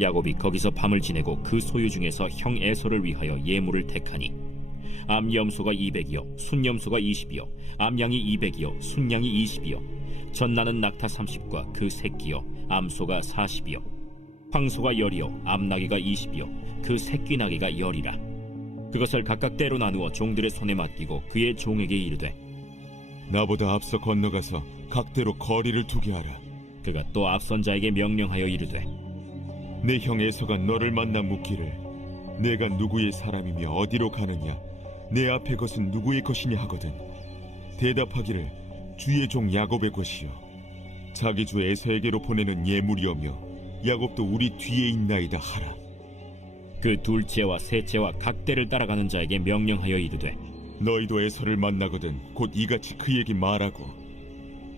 야곱이 거기서 밤을 지내고 그 소유 중에서 형 에서를 위하여 예물을 택하니 암염소가 200이요 순염소가 20이요 암양이 200이요 순양이 20이요 전나는 낙타 30과 그 새끼요 암소가 40이요 황소가 10이요 암나귀가 20이요 그 새끼 나귀가 10이라. 그것을 각각 때로 나누어 종들의 손에 맡기고 그의 종에게 이르되 나보다 앞서 건너가서 각대로 거리를 두게 하라. 그가 또 앞선 자에게 명령하여 이르되 내 형 에서가 너를 만나 묻기를 내가 누구의 사람이며 어디로 가느냐 내 앞에 것은 누구의 것이냐 하거든 대답하기를 주의 종 야곱의 것이요 자기 주 에서에게로 보내는 예물이오며 야곱도 우리 뒤에 있나이다 하라. 그 둘째와 셋째와 각대를 따라가는 자에게 명령하여 이르되 너희도 에서를 만나거든 곧 이같이 그에게 말하고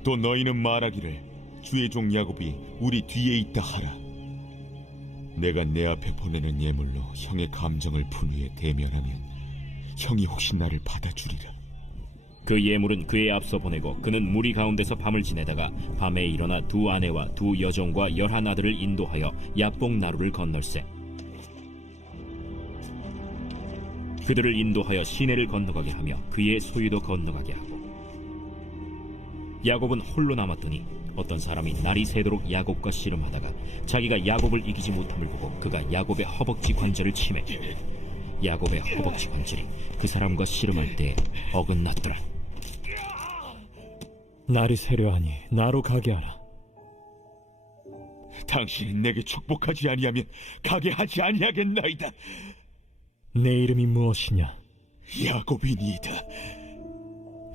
또 너희는 말하기를 주의 종 야곱이 우리 뒤에 있다 하라. 내가 내 앞에 보내는 예물로 형의 감정을 분후에 대면하면 형이 혹시 나를 받아주리라. 그 예물은 그의 앞서 보내고 그는 무리 가운데서 밤을 지내다가 밤에 일어나 두 아내와 두 여종과 11 아들을 인도하여 야복 나루를 건널세. 그들을 인도하여 시내를 건너가게 하며 그의 소유도 건너가게 하고 야곱은 홀로 남았더니 어떤 사람이 날이 새도록 야곱과 씨름하다가 자기가 야곱을 이기지 못함을 보고 그가 야곱의 허벅지 관절을 치매 야곱의 허벅지 관절이 그 사람과 씨름할 때 어긋났더라. 날이 새려하니 나로 가게 하라. 당신이 내게 축복하지 아니하면 가게 하지 아니하겠나이다. 내 이름이 무엇이냐? 야곱이니이다.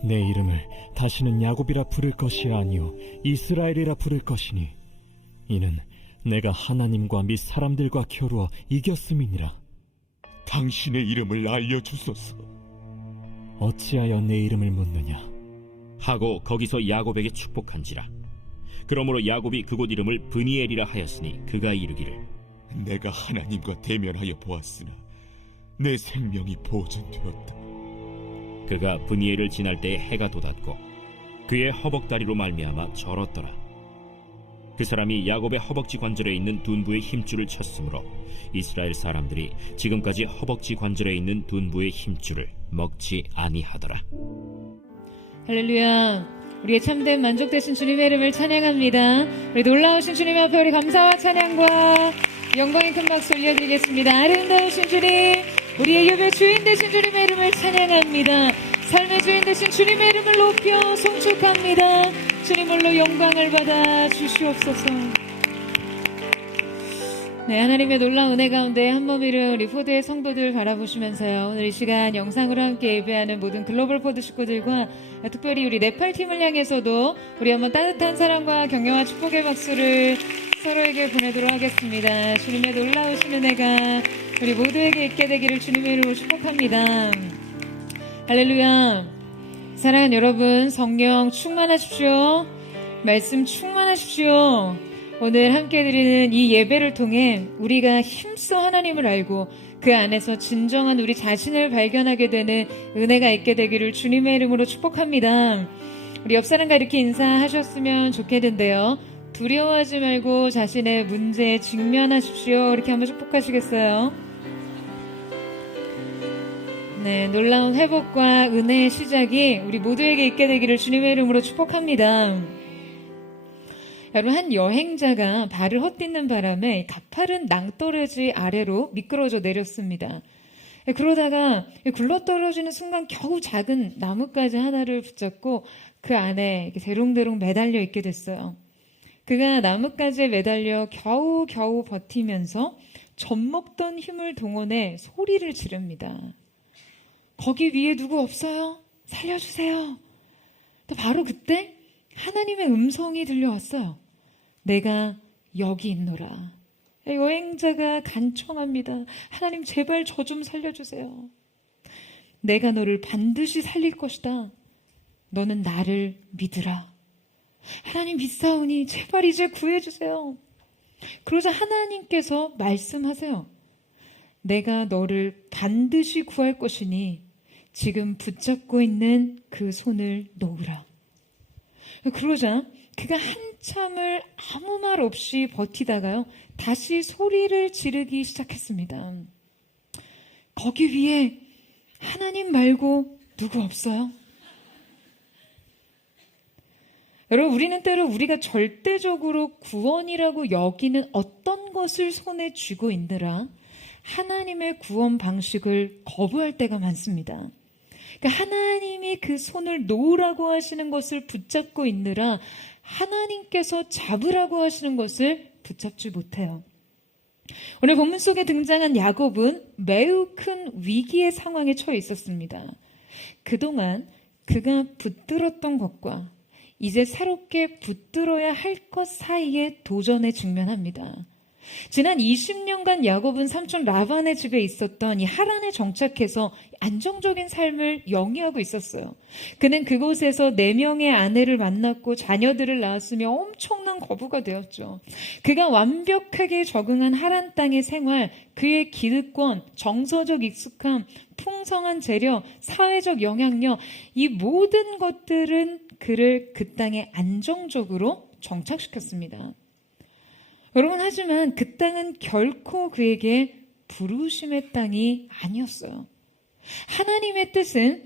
내 이름을 다시는 야곱이라 부를 것이 아니요 이스라엘이라 부를 것이니 이는 내가 하나님과 및 사람들과 겨루어 이겼음이니라. 당신의 이름을 알려주소서. 어찌하여 내 이름을 묻느냐? 하고 거기서 야곱에게 축복한지라. 그러므로 야곱이 그곳 이름을 브니엘이라 하였으니 그가 이르기를 내가 하나님과 대면하여 보았으나 내 생명이 보존되었다. 그가 브니엘을 지날 때에 해가 돋았고 그의 허벅다리로 말미암아 절었더라. 그 사람이 야곱의 허벅지 관절에 있는 둔부의 힘줄을 쳤으므로 이스라엘 사람들이 지금까지 허벅지 관절에 있는 둔부의 힘줄을 먹지 아니하더라. 할렐루야. 우리의 참된 만족되신 주님의 이름을 찬양합니다. 우리 놀라우신 주님 앞에 우리 감사와 찬양과 영광의 큰 박수 올려드리겠습니다. 아름다우신 주님, 우리의 예배 주인 되신 주님의 이름을 찬양합니다. 삶의 주인 되신 주님의 이름을 높여 송축합니다. 주님으로 영광을 받아 주시옵소서. 네, 하나님의 놀라운 은혜 가운데 한몸 이룬 우리 포드의 성도들 바라보시면서요, 오늘 이 시간 영상으로 함께 예배하는 모든 글로벌 포드 식구들과 특별히 우리 네팔팀을 향해서도 우리 한번 따뜻한 사랑과 격려와 축복의 박수를 서로에게 보내도록 하겠습니다. 주님의 놀라우신 은혜가 우리 모두에게 있게 되기를 주님의 이름으로 축복합니다. 할렐루야. 사랑하는 여러분, 성령 충만하십시오. 말씀 충만하십시오. 오늘 함께 드리는 이 예배를 통해 우리가 힘써 하나님을 알고 그 안에서 진정한 우리 자신을 발견하게 되는 은혜가 있게 되기를 주님의 이름으로 축복합니다. 우리 옆 사람과 이렇게 인사하셨으면 좋겠는데요. 두려워하지 말고 자신의 문제에 직면하십시오. 이렇게 한번 축복하시겠어요? 네, 놀라운 회복과 은혜의 시작이 우리 모두에게 있게 되기를 주님의 이름으로 축복합니다. 여러분, 한 여행자가 발을 헛디는 바람에 가파른 낭떠러지 아래로 미끄러져 내렸습니다. 그러다가 굴러떨어지는 순간 겨우 작은 나뭇가지 하나를 붙잡고 그 안에 이렇게 대롱대롱 매달려 있게 됐어요. 그가 나뭇가지에 매달려 겨우 버티면서 젖먹던 힘을 동원해 소리를 지릅니다. 거기 위에 누구 없어요? 살려주세요. 또 바로 그때 하나님의 음성이 들려왔어요. 내가 여기 있노라. 여행자가 간청합니다. 하나님, 제발 저 좀 살려주세요. 내가 너를 반드시 살릴 것이다. 너는 나를 믿으라. 하나님 믿사오니 제발 이제 구해주세요. 그러자 하나님께서 말씀하세요. 내가 너를 반드시 구할 것이니 지금 붙잡고 있는 그 손을 놓으라. 그러자 그가 한 한참을 아무 말 없이 버티다가요, 다시 소리를 지르기 시작했습니다. 거기 위에 하나님 말고 누구 없어요? 여러분, 우리는 때로 우리가 절대적으로 구원이라고 여기는 어떤 것을 손에 쥐고 있느라 하나님의 구원 방식을 거부할 때가 많습니다. 그러니까 하나님이 그 손을 놓으라고 하시는 것을 붙잡고 있느라 하나님께서 잡으라고 하시는 것을 붙잡지 못해요. 오늘 본문 속에 등장한 야곱은 매우 큰 위기의 상황에 처해 있었습니다. 그동안 그가 붙들었던 것과 이제 새롭게 붙들어야 할 것 사이에 도전에 직면합니다. 지난 20년간 야곱은 삼촌 라반의 집에 있었던 이 하란에 정착해서 안정적인 삶을 영위하고 있었어요. 그는 그곳에서 4명의 아내를 만났고 자녀들을 낳았으며 엄청난 거부가 되었죠. 그가 완벽하게 적응한 하란 땅의 생활, 그의 기득권, 정서적 익숙함, 풍성한 재력, 사회적 영향력, 이 모든 것들은 그를 그 땅에 안정적으로 정착시켰습니다. 여러분, 하지만 그 땅은 결코 그에게 부르심의 땅이 아니었어요. 하나님의 뜻은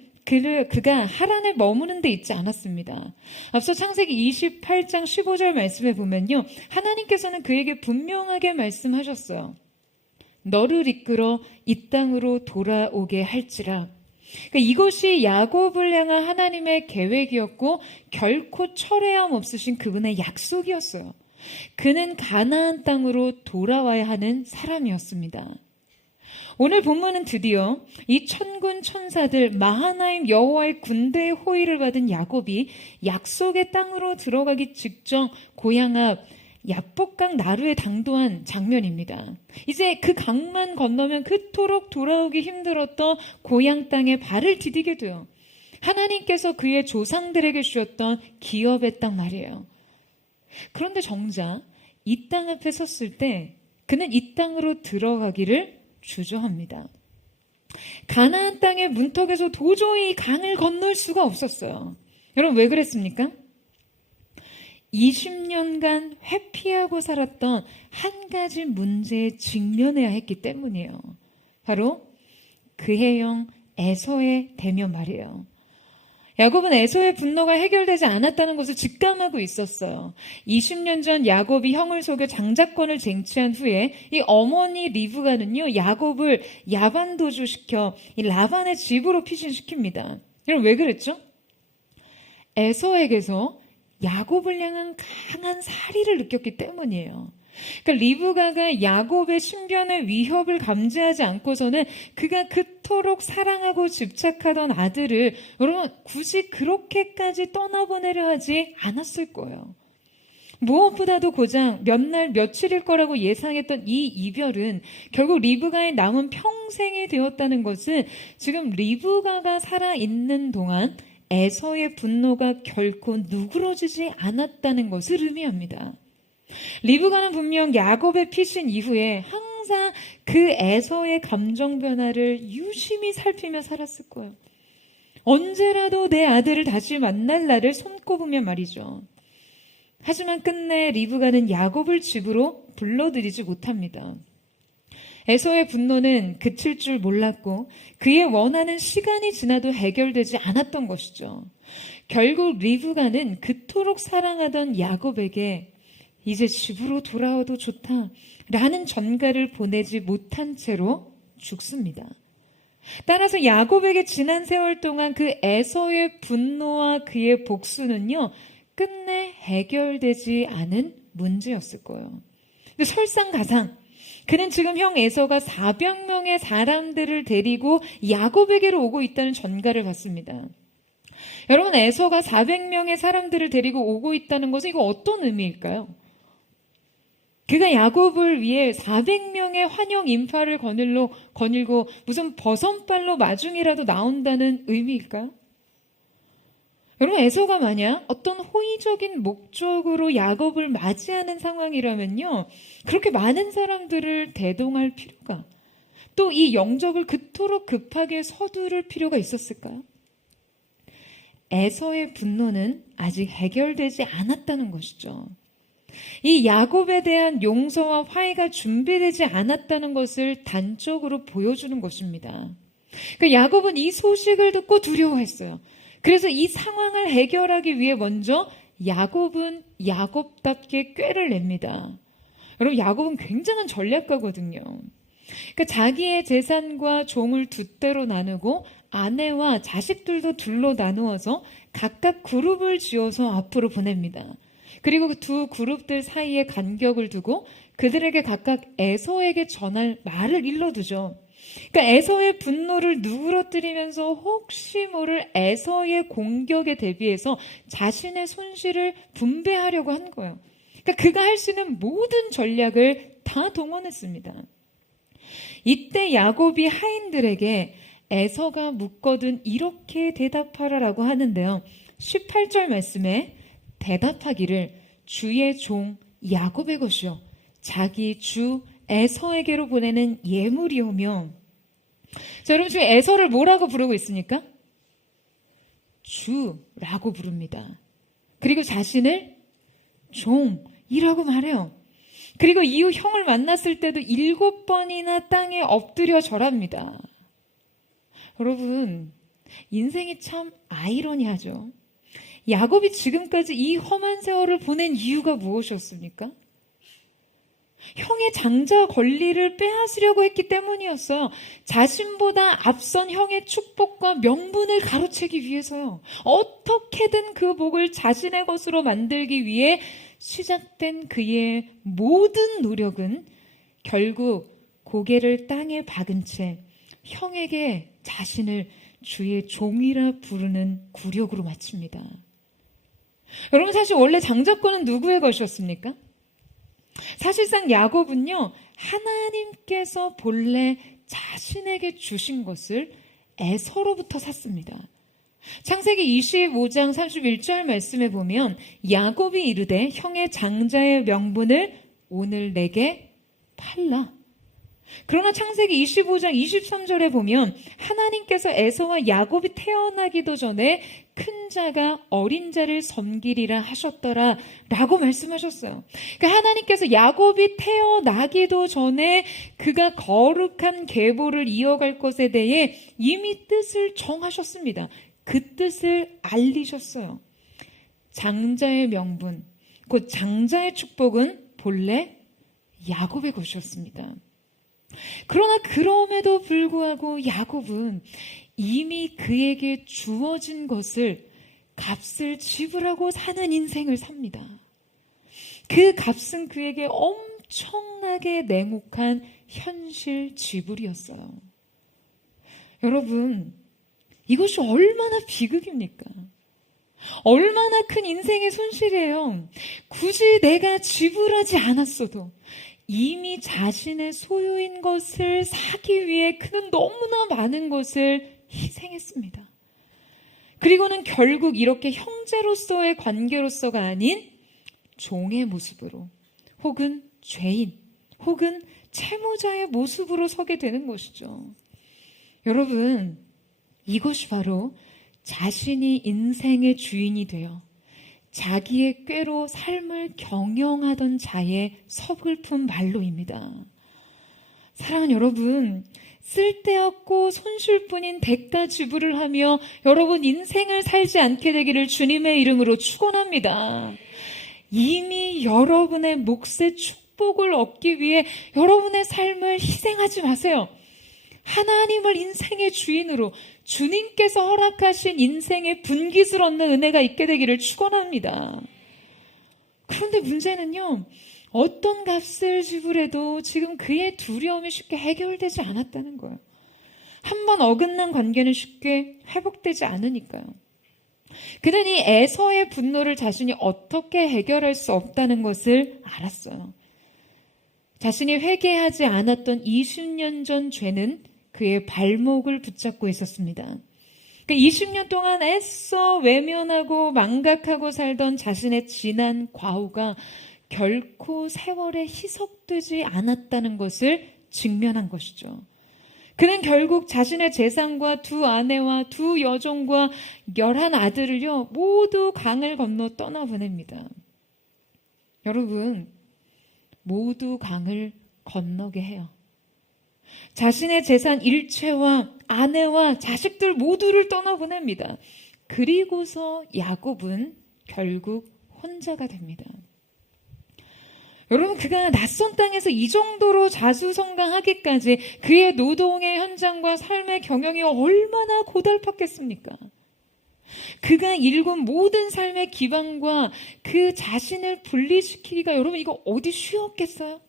그가 하란에 머무는 데 있지 않았습니다. 앞서 창세기 28장 15절 말씀에 보면요, 하나님께서는 그에게 분명하게 말씀하셨어요. 너를 이끌어 이 땅으로 돌아오게 할지라. 그러니까 이것이 야곱을 향한 하나님의 계획이었고 결코 철회함 없으신 그분의 약속이었어요. 그는 가나안 땅으로 돌아와야 하는 사람이었습니다. 오늘 본문은 드디어 이 천군 천사들 마하나임 여호와의 군대의 호의를 받은 야곱이 약속의 땅으로 들어가기 직전 고향 앞 야복강 나루에 당도한 장면입니다. 이제 그 강만 건너면 그토록 돌아오기 힘들었던 고향 땅에 발을 디디게 돼요. 하나님께서 그의 조상들에게 주셨던 기업의 땅 말이에요. 그런데 정작 이 땅 앞에 섰을 때 그는 이 땅으로 들어가기를 주저합니다. 가나안 땅의 문턱에서 도저히 강을 건널 수가 없었어요. 여러분, 왜 그랬습니까? 20년간 회피하고 살았던 한 가지 문제에 직면해야 했기 때문이에요. 바로 그의 형 에서의 대면 말이에요. 야곱은 에서의 분노가 해결되지 않았다는 것을 직감하고 있었어요. 20년 전 야곱이 형을 속여 장자권을 쟁취한 후에 이 어머니 리브가는요, 야곱을 야반도주시켜 이 라반의 집으로 피신시킵니다. 여러분, 왜 그랬죠? 에서에게서 야곱을 향한 강한 살의를 느꼈기 때문이에요. 그러니까 리브가가 야곱의 신변의 위협을 감지하지 않고서는 그가 그토록 사랑하고 집착하던 아들을 여러분 굳이 그렇게까지 떠나보내려 하지 않았을 거예요. 무엇보다도 고작 몇 날 며칠일 거라고 예상했던 이 이별은 결국 리브가의 남은 평생이 되었다는 것은 지금 리브가가 살아있는 동안 에서의 분노가 결코 누그러지지 않았다는 것을 의미합니다. 리브가는 분명 야곱의 피신 이후에 항상 그 에서의 감정 변화를 유심히 살피며 살았을 거예요. 언제라도 내 아들을 다시 만날 날을 손꼽으며 말이죠. 하지만 끝내 리브가는 야곱을 집으로 불러들이지 못합니다. 에서의 분노는 그칠 줄 몰랐고 그의 원하는 시간이 지나도 해결되지 않았던 것이죠. 결국 리브가는 그토록 사랑하던 야곱에게 이제 집으로 돌아와도 좋다라는 전가를 보내지 못한 채로 죽습니다. 따라서 야곱에게 지난 세월 동안 그 에서의 분노와 그의 복수는요, 끝내 해결되지 않은 문제였을 거예요. 근데 설상가상 그는 지금 형 에서가 400명의 사람들을 데리고 야곱에게로 오고 있다는 전가를 받습니다. 여러분, 에서가 400명의 사람들을 데리고 오고 있다는 것은 이거 어떤 의미일까요? 그가 야곱을 위해 400명의 환영 인파를 거닐고 무슨 버선발로 마중이라도 나온다는 의미일까요? 여러분, 에서가 만약 어떤 호의적인 목적으로 야곱을 맞이하는 상황이라면요, 그렇게 많은 사람들을 대동할 필요가, 또 이 영접을 그토록 급하게 서두를 필요가 있었을까요? 에서의 분노는 아직 해결되지 않았다는 것이죠. 이 야곱에 대한 용서와 화해가 준비되지 않았다는 것을 단적으로 보여주는 것입니다. 그러니까 야곱은 이 소식을 듣고 두려워했어요. 그래서 이 상황을 해결하기 위해 먼저 야곱은 야곱답게 꾀를 냅니다. 여러분, 야곱은 굉장한 전략가거든요. 그러니까 자기의 재산과 종을 두 대로 나누고 아내와 자식들도 둘로 나누어서 각각 그룹을 지어서 앞으로 보냅니다. 그리고 그 두 그룹들 사이에 간격을 두고 그들에게 각각 에서에게 전할 말을 일러두죠. 그러니까 에서의 분노를 누그러뜨리면서 혹시 모를 에서의 공격에 대비해서 자신의 손실을 분배하려고 한 거예요. 그러니까 그가 할 수 있는 모든 전략을 다 동원했습니다. 이때 야곱이 하인들에게 에서가 묻거든 이렇게 대답하라라고 하는데요. 18절 말씀에 대답하기를 주의 종 야곱의 것이요 자기 주 에서에게로 보내는 예물이오며. 자, 여러분 지금 에서를 뭐라고 부르고 있습니까? 주라고 부릅니다. 그리고 자신을 종이라고 말해요. 그리고 이후 형을 만났을 때도 7번이나 땅에 엎드려 절합니다. 여러분, 인생이 참 아이러니하죠. 야곱이 지금까지 이 험한 세월을 보낸 이유가 무엇이었습니까? 형의 장자 권리를 빼앗으려고 했기 때문이었어요. 자신보다 앞선 형의 축복과 명분을 가로채기 위해서요. 어떻게든 그 복을 자신의 것으로 만들기 위해 시작된 그의 모든 노력은 결국 고개를 땅에 박은 채 형에게 자신을 주의 종이라 부르는 굴욕으로 마칩니다. 여러분, 사실 원래 장자권은 누구의 것이었습니까? 사실상 야곱은요, 하나님께서 본래 자신에게 주신 것을 에서로부터 샀습니다. 창세기 25장 31절 말씀에 보면 야곱이 이르되 형의 장자의 명분을 오늘 내게 팔라. 그러나 창세기 25장 23절에 보면 하나님께서 에서와 야곱이 태어나기도 전에 큰 자가 어린 자를 섬기리라 하셨더라 라고 말씀하셨어요. 그러니까 하나님께서 야곱이 태어나기도 전에 그가 거룩한 계보를 이어갈 것에 대해 이미 뜻을 정하셨습니다. 그 뜻을 알리셨어요. 장자의 명분, 곧 장자의 축복은 본래 야곱의 것이었습니다. 그러나 그럼에도 불구하고 야곱은 이미 그에게 주어진 것을 값을 지불하고 사는 인생을 삽니다. 그 값은 그에게 엄청나게 냉혹한 현실 지불이었어요. 여러분, 이것이 얼마나 비극입니까? 얼마나 큰 인생의 손실이에요. 굳이 내가 지불하지 않았어도 이미 자신의 소유인 것을 사기 위해 그는 너무나 많은 것을 희생했습니다. 그리고는 결국 이렇게 형제로서의 관계로서가 아닌 종의 모습으로 혹은 죄인 혹은 채무자의 모습으로 서게 되는 것이죠. 여러분, 이것이 바로 자신이 인생의 주인이 되어 자기의 꾀로 삶을 경영하던 자의 서글픈 말로입니다. 사랑하는 여러분, 쓸데없고 손실뿐인 대가 지불을 하며 여러분 인생을 살지 않게 되기를 주님의 이름으로 축원합니다. 이미 여러분의 몫의 축복을 얻기 위해 여러분의 삶을 희생하지 마세요. 하나님을 인생의 주인으로 주님께서 허락하신 인생의 분깃을 얻는 은혜가 있게 되기를 축원합니다. 그런데 문제는요, 어떤 값을 지불해도 지금 그의 두려움이 쉽게 해결되지 않았다는 거예요. 한번 어긋난 관계는 쉽게 회복되지 않으니까요. 그는 이 에서의 분노를 자신이 어떻게 해결할 수 없다는 것을 알았어요. 자신이 회개하지 않았던 20년 전 죄는 그의 발목을 붙잡고 있었습니다. 20년 동안 애써 외면하고 망각하고 살던 자신의 지난 과오가 결코 세월에 희석되지 않았다는 것을 직면한 것이죠. 그는 결국 자신의 재산과 두 아내와 두 여종과 11 아들을요 모두 강을 건너 떠나보냅니다. 여러분, 모두 강을 건너게 해요. 자신의 재산 일체와 아내와 자식들 모두를 떠나보냅니다. 그리고서 야곱은 결국 혼자가 됩니다. 여러분, 그가 낯선 땅에서 이 정도로 자수성가하기까지 그의 노동의 현장과 삶의 경영이 얼마나 고달팠겠습니까? 그가 일군 모든 삶의 기반과 그 자신을 분리시키기가 여러분 이거 어디 쉬웠겠어요?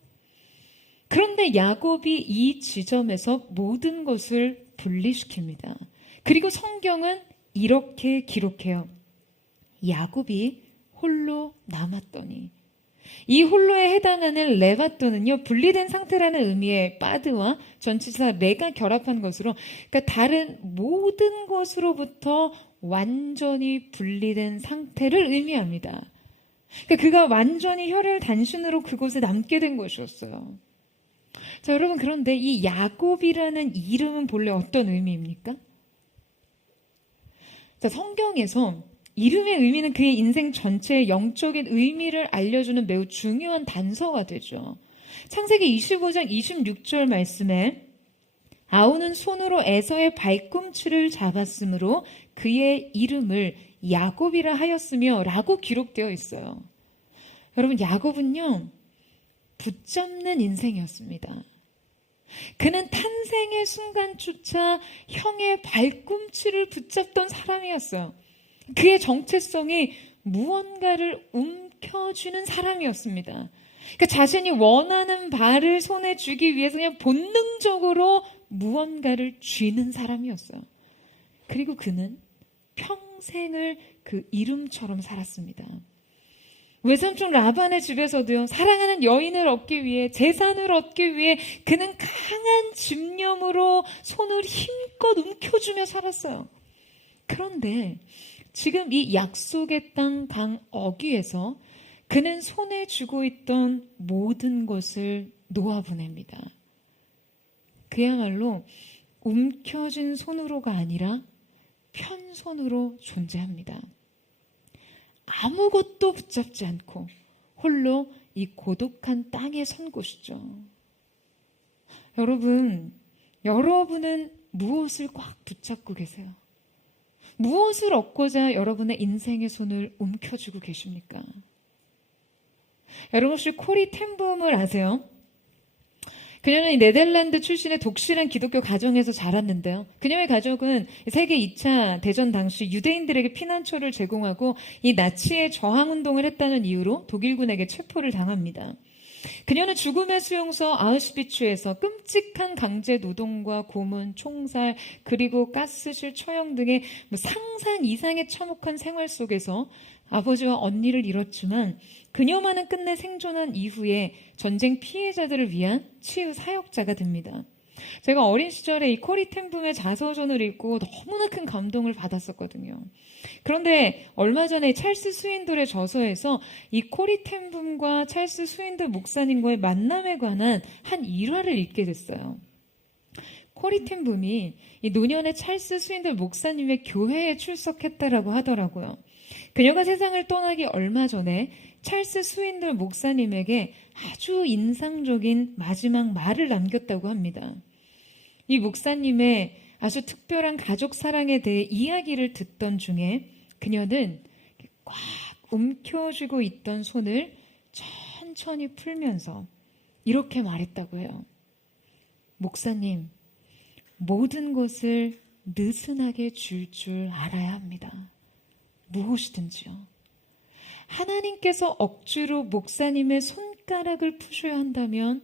그런데 야곱이 이 지점에서 모든 것을 분리시킵니다. 그리고 성경은 이렇게 기록해요. 야곱이 홀로 남았더니, 이 홀로에 해당하는 레바토는요, 분리된 상태라는 의미의 빠드와 전치사 레가 결합한 것으로, 그러니까 다른 모든 것으로부터 완전히 분리된 상태를 의미합니다. 그러니까 그가 완전히 혈혈 단신으로 그곳에 남게 된 것이었어요. 자, 여러분, 그런데 이 야곱이라는 이름은 본래 어떤 의미입니까? 자, 성경에서 이름의 의미는 그의 인생 전체의 영적인 의미를 알려주는 매우 중요한 단서가 되죠. 창세기 25장 26절 말씀에 아우는 손으로 에서의 발꿈치를 잡았으므로 그의 이름을 야곱이라 하였으며 라고 기록되어 있어요. 여러분, 야곱은요, 붙잡는 인생이었습니다. 그는 탄생의 순간조차 형의 발꿈치를 붙잡던 사람이었어요. 그의 정체성이 무언가를 움켜쥐는 사람이었습니다. 그러니까 자신이 원하는 바를 손에 쥐기 위해서 그냥 본능적으로 무언가를 쥐는 사람이었어요. 그리고 그는 평생을 그 이름처럼 살았습니다. 외삼촌 라반의 집에서도요, 사랑하는 여인을 얻기 위해, 재산을 얻기 위해 그는 강한 집념으로 손을 힘껏 움켜쥐며 살았어요. 그런데 지금 이 약속의 땅 강 어귀에서 그는 손에 쥐고 있던 모든 것을 놓아보냅니다. 그야말로 움켜쥔 손으로가 아니라 편손으로 존재합니다. 아무것도 붙잡지 않고 홀로 이 고독한 땅에 선 곳이죠. 여러분은 무엇을 꽉 붙잡고 계세요? 무엇을 얻고자 여러분의 인생의 손을 움켜쥐고 계십니까? 여러분 혹시 코리 텐붐을 아세요? 그녀는 네덜란드 출신의 독실한 기독교 가정에서 자랐는데요. 그녀의 가족은 세계 2차 대전 당시 유대인들에게 피난처를 제공하고 이 나치의 저항운동을 했다는 이유로 독일군에게 체포를 당합니다. 그녀는 죽음의 수용소 아우슈비츠에서 끔찍한 강제 노동과 고문, 총살, 그리고 가스실 처형 등의 상상 이상의 참혹한 생활 속에서 아버지와 언니를 잃었지만 그녀만은 끝내 생존한 이후에 전쟁 피해자들을 위한 치유 사역자가 됩니다. 제가 어린 시절에 이 코리 텐붐의 자서전을 읽고 너무나 큰 감동을 받았었거든요. 그런데 얼마 전에 찰스 스윈돌의 저서에서 이 코리 텐붐과 찰스 스윈돌 목사님과의 만남에 관한 한 일화를 읽게 됐어요. 코리 텐붐이 이 노년의 찰스 스윈돌 목사님의 교회에 출석했다라고 하더라고요. 그녀가 세상을 떠나기 얼마 전에 찰스 스윈돌 목사님에게 아주 인상적인 마지막 말을 남겼다고 합니다. 이 목사님의 아주 특별한 가족 사랑에 대해 이야기를 듣던 중에 그녀는 꽉 움켜쥐고 있던 손을 천천히 풀면서 이렇게 말했다고 해요. 목사님, 모든 것을 느슨하게 줄 알아야 합니다. 무엇이든지요. 하나님께서 억지로 목사님의 손가락을 푸셔야 한다면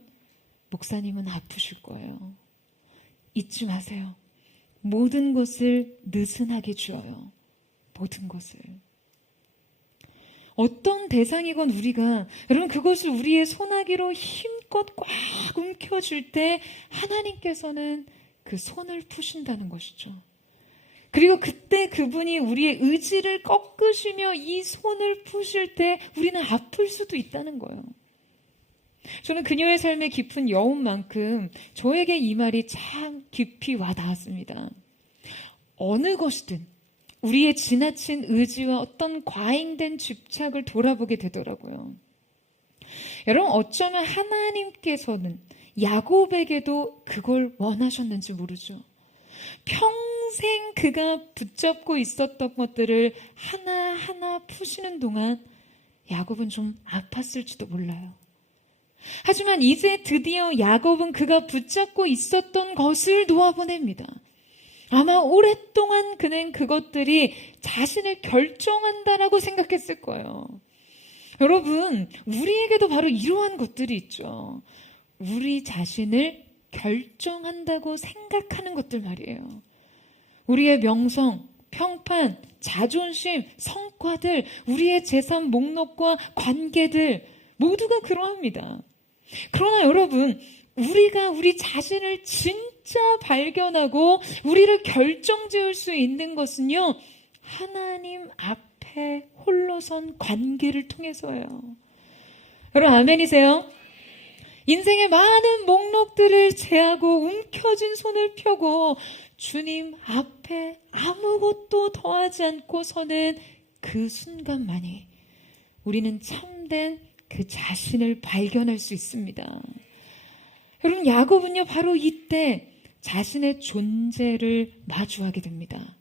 목사님은 아프실 거예요. 잊지 마세요. 모든 것을 느슨하게 주어요. 모든 것을. 어떤 대상이건 우리가 여러분 그것을 우리의 손아귀로 힘껏 꽉 움켜쥘 때 하나님께서는 그 손을 푸신다는 것이죠. 그리고 그때 그분이 우리의 의지를 꺾으시며 이 손을 푸실 때 우리는 아플 수도 있다는 거예요. 저는 그녀의 삶의 깊은 여운만큼 저에게 이 말이 참 깊이 와닿았습니다. 어느 것이든 우리의 지나친 의지와 어떤 과잉된 집착을 돌아보게 되더라고요. 여러분, 어쩌면 하나님께서는 야곱에게도 그걸 원하셨는지 모르죠. 평생 그가 붙잡고 있었던 것들을 하나하나 푸시는 동안 야곱은 좀 아팠을지도 몰라요. 하지만 이제 드디어 야곱은 그가 붙잡고 있었던 것을 놓아보냅니다. 아마 오랫동안 그는 그것들이 자신을 결정한다라고 생각했을 거예요. 여러분, 우리에게도 바로 이러한 것들이 있죠. 우리 자신을 결정한다고 생각하는 것들 말이에요. 우리의 명성, 평판, 자존심, 성과들, 우리의 재산 목록과 관계들 모두가 그러합니다. 그러나 여러분, 우리가 우리 자신을 진짜 발견하고 우리를 결정지을 수 있는 것은요, 하나님 앞에 홀로선 관계를 통해서예요. 여러분, 아멘이세요? 인생의 많은 목록들을 제하고 움켜진 손을 펴고 주님 앞에 아무것도 더하지 않고 서는 그 순간만이 우리는 참된 그 자신을 발견할 수 있습니다. 여러분, 야곱은요 바로 이때 자신의 존재를 마주하게 됩니다.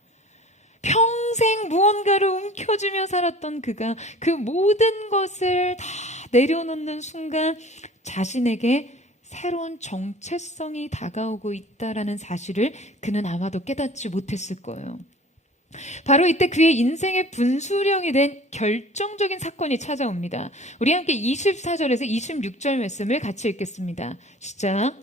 평생 무언가를 움켜쥐며 살았던 그가 그 모든 것을 다 내려놓는 순간 자신에게 새로운 정체성이 다가오고 있다라는 사실을 그는 아마도 깨닫지 못했을 거예요. 바로 이때 그의 인생의 분수령이 된 결정적인 사건이 찾아옵니다. 우리 함께 24절에서 26절 말씀을 같이 읽겠습니다. 시작.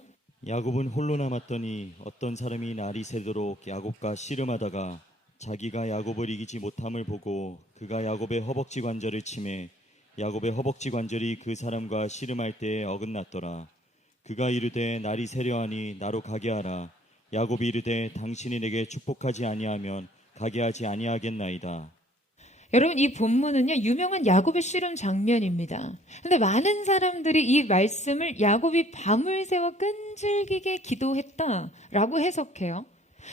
야곱은 홀로 남았더니 어떤 사람이 날이 새도록 야곱과 씨름하다가 자기가 야곱을 이기지 못함을 보고 그가 야곱의 허벅지 관절을 치매 야곱의 허벅지 관절이 그 사람과 씨름할 때에 어긋났더라. 그가 이르되 날이 새려하니 나로 가게 하라. 야곱이 이르되 당신이 내게 축복하지 아니하면 가게 하지 아니하겠나이다. 여러분, 이 본문은요 유명한 야곱의 씨름 장면입니다. 근데 많은 사람들이 이 말씀을 야곱이 밤을 새워 끈질기게 기도했다라고 해석해요.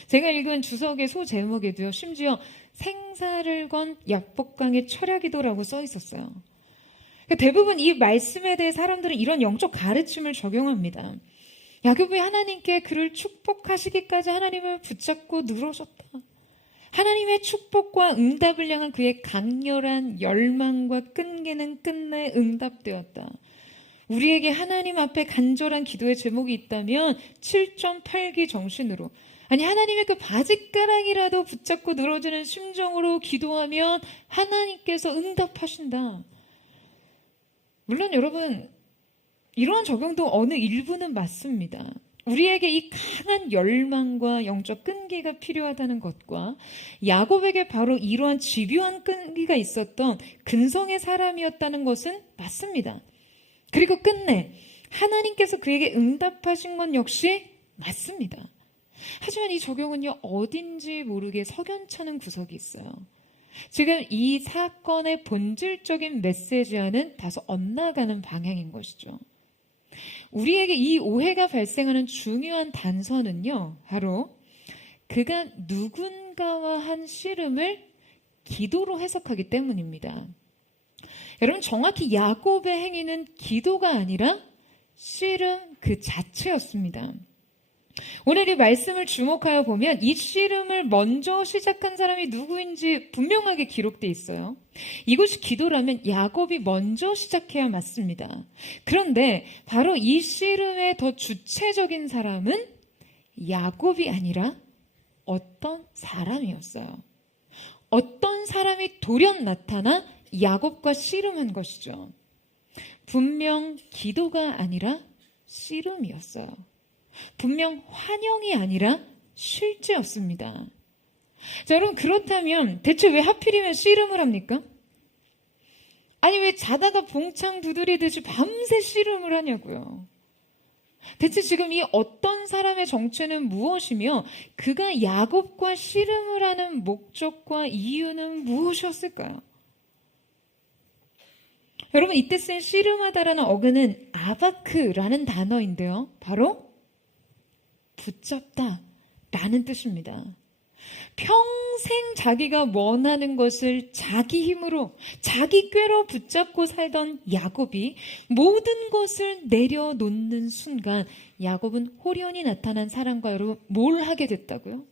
제가 읽은 주석의 소제목에도요 심지어 생사를 건 약복강의 철야기도라고 써 있었어요. 대부분 이 말씀에 대해 사람들은 이런 영적 가르침을 적용합니다. 야곱이 하나님께 그를 축복하시기까지 하나님을 붙잡고 늘어섰다. 하나님의 축복과 응답을 향한 그의 강렬한 열망과 끈기는 끝내 응답되었다. 우리에게 하나님 앞에 간절한 기도의 제목이 있다면 7.8기 정신으로, 아니 하나님의 그 바짓가랑이라도 붙잡고 늘어지는 심정으로 기도하면 하나님께서 응답하신다. 물론 여러분, 이러한 적용도 어느 일부는 맞습니다. 우리에게 이 강한 열망과 영적 끈기가 필요하다는 것과 야곱에게 바로 이러한 집요한 끈기가 있었던 근성의 사람이었다는 것은 맞습니다. 그리고 끝내 하나님께서 그에게 응답하신 건 역시 맞습니다. 하지만 이 적용은요 어딘지 모르게 석연찮은 구석이 있어요. 지금 이 사건의 본질적인 메시지와는 다소 엇나가는 방향인 것이죠. 우리에게 이 오해가 발생하는 중요한 단서는요 바로 그가 누군가와 한 씨름을 기도로 해석하기 때문입니다. 여러분, 정확히 야곱의 행위는 기도가 아니라 씨름 그 자체였습니다. 오늘 이 말씀을 주목하여 보면 이 씨름을 먼저 시작한 사람이 누구인지 분명하게 기록되어 있어요. 이것이 기도라면 야곱이 먼저 시작해야 맞습니다. 그런데 바로 이 씨름의 더 주체적인 사람은 야곱이 아니라 어떤 사람이었어요. 어떤 사람이 돌연 나타나 야곱과 씨름한 것이죠. 분명 기도가 아니라 씨름이었어요. 분명 환영이 아니라 실제였습니다. 자, 여러분, 그렇다면 대체 왜 하필이면 씨름을 합니까? 아니, 왜 자다가 봉창 두드리듯이 밤새 씨름을 하냐고요. 대체 지금 이 어떤 사람의 정체는 무엇이며 그가 야곱과 씨름을 하는 목적과 이유는 무엇이었을까요? 여러분, 이때 쓴 씨름하다라는 어근은 아바크라는 단어인데요. 바로 붙잡다 라는 뜻입니다. 평생 자기가 원하는 것을 자기 힘으로, 자기 꾀로 붙잡고 살던 야곱이 모든 것을 내려놓는 순간 야곱은 홀연히 나타난 사람과 여러분 뭘 하게 됐다고요?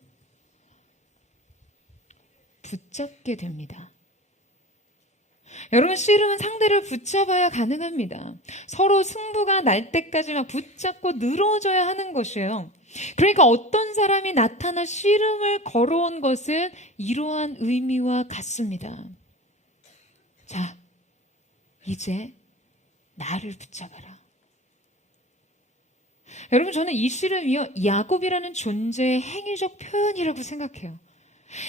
붙잡게 됩니다. 여러분, 씨름은 상대를 붙잡아야 가능합니다. 서로 승부가 날 때까지 막 붙잡고 늘어져야 하는 것이에요. 그러니까 어떤 사람이 나타나 씨름을 걸어온 것은 이러한 의미와 같습니다. 자, 이제 나를 붙잡아라. 여러분, 저는 이 씨름이요, 야곱이라는 존재의 행위적 표현이라고 생각해요.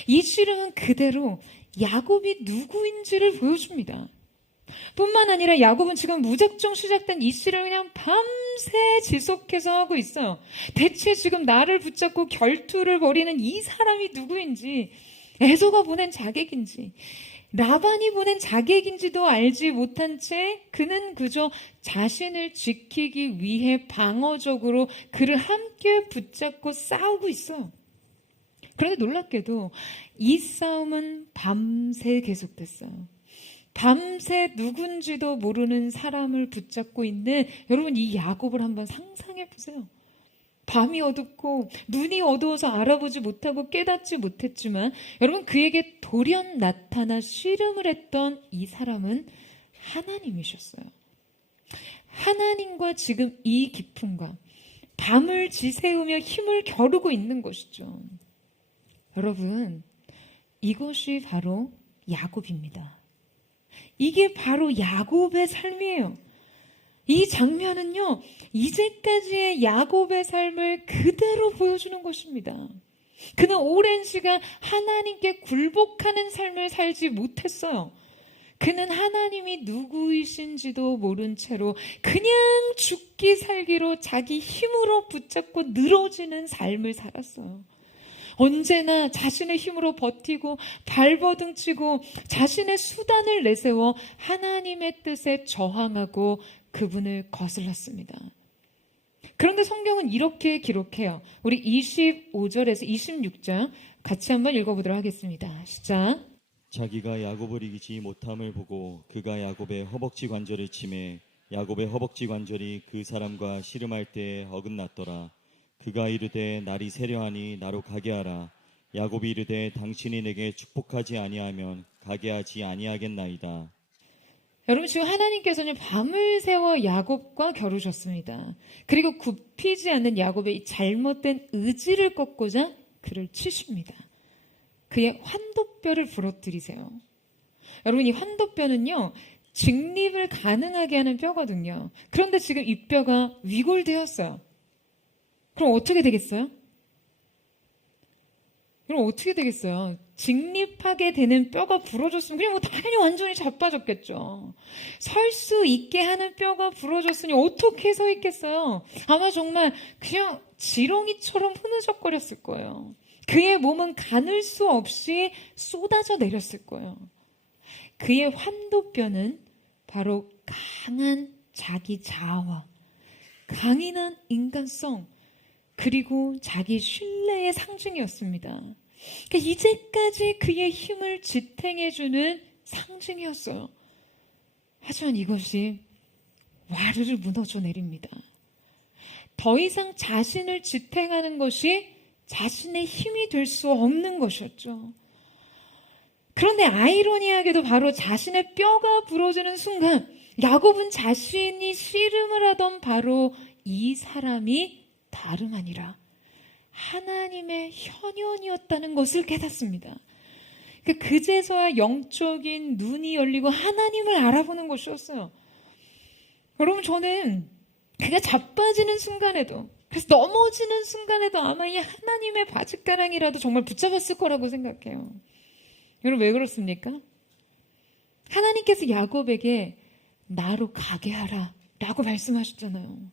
이 씨름은 그대로 야곱이 누구인지를 보여줍니다. 뿐만 아니라 야곱은 지금 무작정 시작된 이 씨를 그냥 밤새 지속해서 하고 있어요. 대체 지금 나를 붙잡고 결투를 벌이는 이 사람이 누구인지, 에서가 보낸 자객인지, 라반이 보낸 자객인지도 알지 못한 채 그는 그저 자신을 지키기 위해 방어적으로 그를 함께 붙잡고 싸우고 있어요. 그런데 놀랍게도 이 싸움은 밤새 계속됐어요. 밤새 누군지도 모르는 사람을 붙잡고 있는 여러분, 이 야곱을 한번 상상해 보세요. 밤이 어둡고 눈이 어두워서 알아보지 못하고 깨닫지 못했지만 여러분, 그에게 돌연 나타나 씨름을 했던 이 사람은 하나님이셨어요. 하나님과 지금 이 기쁨과 밤을 지새우며 힘을 겨루고 있는 것이죠. 여러분, 이것이 바로 야곱입니다. 이게 바로 야곱의 삶이에요. 이 장면은요, 이제까지의 야곱의 삶을 그대로 보여주는 것입니다. 그는 오랜 시간 하나님께 굴복하는 삶을 살지 못했어요. 그는 하나님이 누구이신지도 모른 채로 그냥 죽기 살기로 자기 힘으로 붙잡고 늘어지는 삶을 살았어요. 언제나 자신의 힘으로 버티고 발버둥치고 자신의 수단을 내세워 하나님의 뜻에 저항하고 그분을 거슬렀습니다. 그런데 성경은 이렇게 기록해요. 우리 25절에서 26절 같이 한번 읽어보도록 하겠습니다. 시작. 자기가 야곱을 이기지 못함을 보고 그가 야곱의 허벅지 관절을 치매 야곱의 허벅지 관절이 그 사람과 씨름할 때에 어긋났더라. 그가 이르되 날이 세려하니 나로 가게 하라. 야곱이 이르되 당신이 내게 축복하지 아니하면 가게 하지 아니하겠나이다. 여러분, 지금 하나님께서는 밤을 새워 야곱과 겨루셨습니다. 그리고 굽히지 않는 야곱의 이 잘못된 의지를 꺾고자 그를 치십니다. 그의 환도뼈를 부러뜨리세요. 여러분, 이 환도뼈는요, 직립을 가능하게 하는 뼈거든요. 그런데 지금 이 뼈가 위골되었어요. 그럼 어떻게 되겠어요? 직립하게 되는 뼈가 부러졌으면 그냥 당연히 완전히 자빠졌겠죠. 설 수 있게 하는 뼈가 부러졌으니 어떻게 서 있겠어요? 아마 정말 그냥 지렁이처럼 흐느적거렸을 거예요. 그의 몸은 가눌 수 없이 쏟아져 내렸을 거예요. 그의 환도뼈는 바로 강한 자기 자아와 강인한 인간성, 그리고 자기 신뢰의 상징이었습니다. 그러니까 이제까지 그의 힘을 지탱해주는 상징이었어요. 하지만 이것이 와르르 무너져 내립니다. 더 이상 자신을 지탱하는 것이 자신의 힘이 될 수 없는 것이었죠. 그런데 아이러니하게도 바로 자신의 뼈가 부러지는 순간 야곱은 자신이 씨름을 하던 바로 이 사람이 다름 아니라 하나님의 현현이었다는 것을 깨닫습니다. 그제서야 영적인 눈이 열리고 하나님을 알아보는 것이었어요. 여러분, 저는 그가 자빠지는 순간에도, 그래서 넘어지는 순간에도 아마 이 하나님의 바짓가랑이라도 정말 붙잡았을 거라고 생각해요. 여러분, 왜 그렇습니까? 하나님께서 야곱에게 나로 가게 하라 라고 말씀하셨잖아요.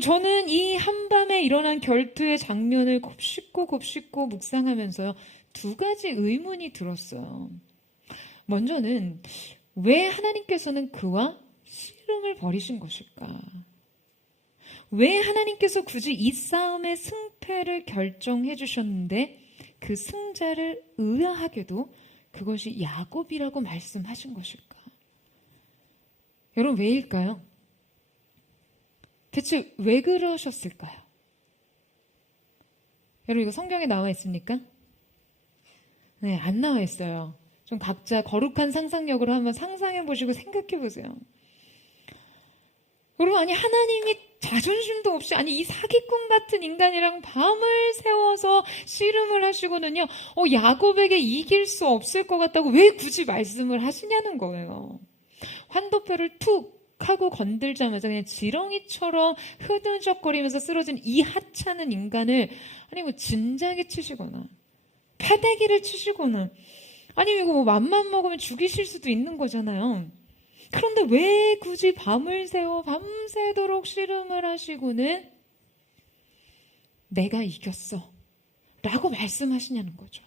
저는 이 한밤에 일어난 결투의 장면을 곱씹고 묵상하면서 두 가지 의문이 들었어요. 먼저는 왜 하나님께서는 그와 씨름을 벌이신 것일까? 왜 하나님께서 굳이 이 싸움의 승패를 결정해 주셨는데 그 승자를 의아하게도 그것이 야곱이라고 말씀하신 것일까? 여러분, 왜일까요? 대체 왜 그러셨을까요? 여러분, 이거 성경에 나와 있습니까? 네, 안 나와 있어요. 좀 각자 거룩한 상상력으로 한번 상상해 보시고 생각해 보세요. 여러분, 아니 하나님이 자존심도 없이, 아니 이 사기꾼 같은 인간이랑 밤을 새워서 씨름을 하시고는요, 야곱에게 이길 수 없을 것 같다고 왜 굳이 말씀을 하시냐는 거예요. 환도표를 툭 하고 건들자마자 그냥 지렁이처럼 흐느적거리면서 쓰러진 이 하찮은 인간을, 아니 뭐 진작에 치시거나 패대기를 치시거나, 아니면 이거 뭐 맘만 먹으면 죽이실 수도 있는 거잖아요. 그런데 왜 굳이 밤을 새워 밤새도록 씨름을 하시고는 내가 이겼어 라고 말씀하시냐는 거죠.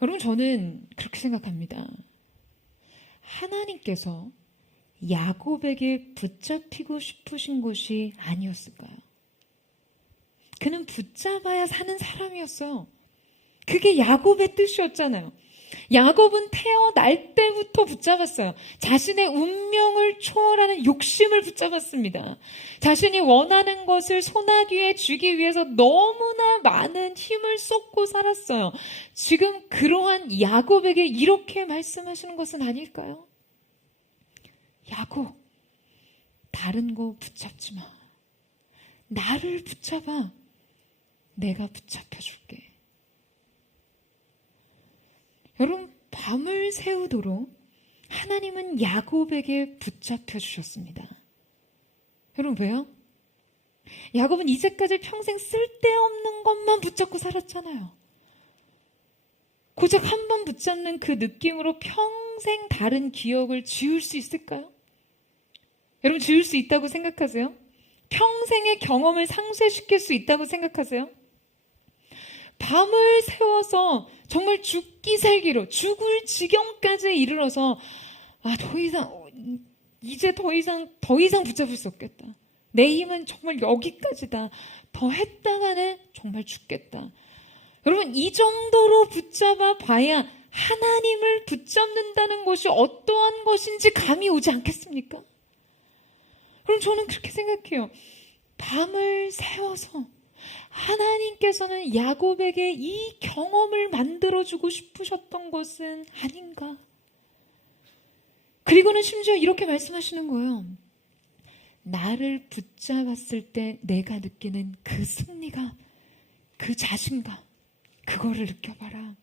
여러분, 저는 그렇게 생각합니다. 하나님께서 야곱에게 붙잡히고 싶으신 것이 아니었을까요? 그는 붙잡아야 사는 사람이었어요. 그게 야곱의 뜻이었잖아요. 야곱은 태어날 때부터 붙잡았어요. 자신의 운명을 초월하는 욕심을 붙잡았습니다. 자신이 원하는 것을 소나기에 쥐기 위해서 너무나 많은 힘을 쏟고 살았어요. 지금 그러한 야곱에게 이렇게 말씀하시는 것은 아닐까요? 야곱, 다른 거 붙잡지 마. 나를 붙잡아. 내가 붙잡혀줄게. 여러분, 밤을 새우도록 하나님은 야곱에게 붙잡혀 주셨습니다. 여러분, 왜요? 야곱은 이제까지 평생 쓸데없는 것만 붙잡고 살았잖아요. 고작 한 번 붙잡는 그 느낌으로 평생 다른 기억을 지울 수 있을까요? 여러분, 지울 수 있다고 생각하세요? 평생의 경험을 상쇄시킬 수 있다고 생각하세요? 밤을 새워서 정말 죽기 살기로 죽을 지경까지 이르러서 이제 더 이상 붙잡을 수 없겠다. 내 힘은 정말 여기까지다. 더 했다가는 정말 죽겠다. 여러분, 이 정도로 붙잡아 봐야 하나님을 붙잡는다는 것이 어떠한 것인지 감이 오지 않겠습니까? 그럼 저는 그렇게 생각해요. 밤을 새워서 하나님께서는 야곱에게 이 경험을 만들어주고 싶으셨던 것은 아닌가? 그리고는 심지어 이렇게 말씀하시는 거예요. 나를 붙잡았을 때 내가 느끼는 그 승리가, 그 자신감, 그거를 느껴봐라.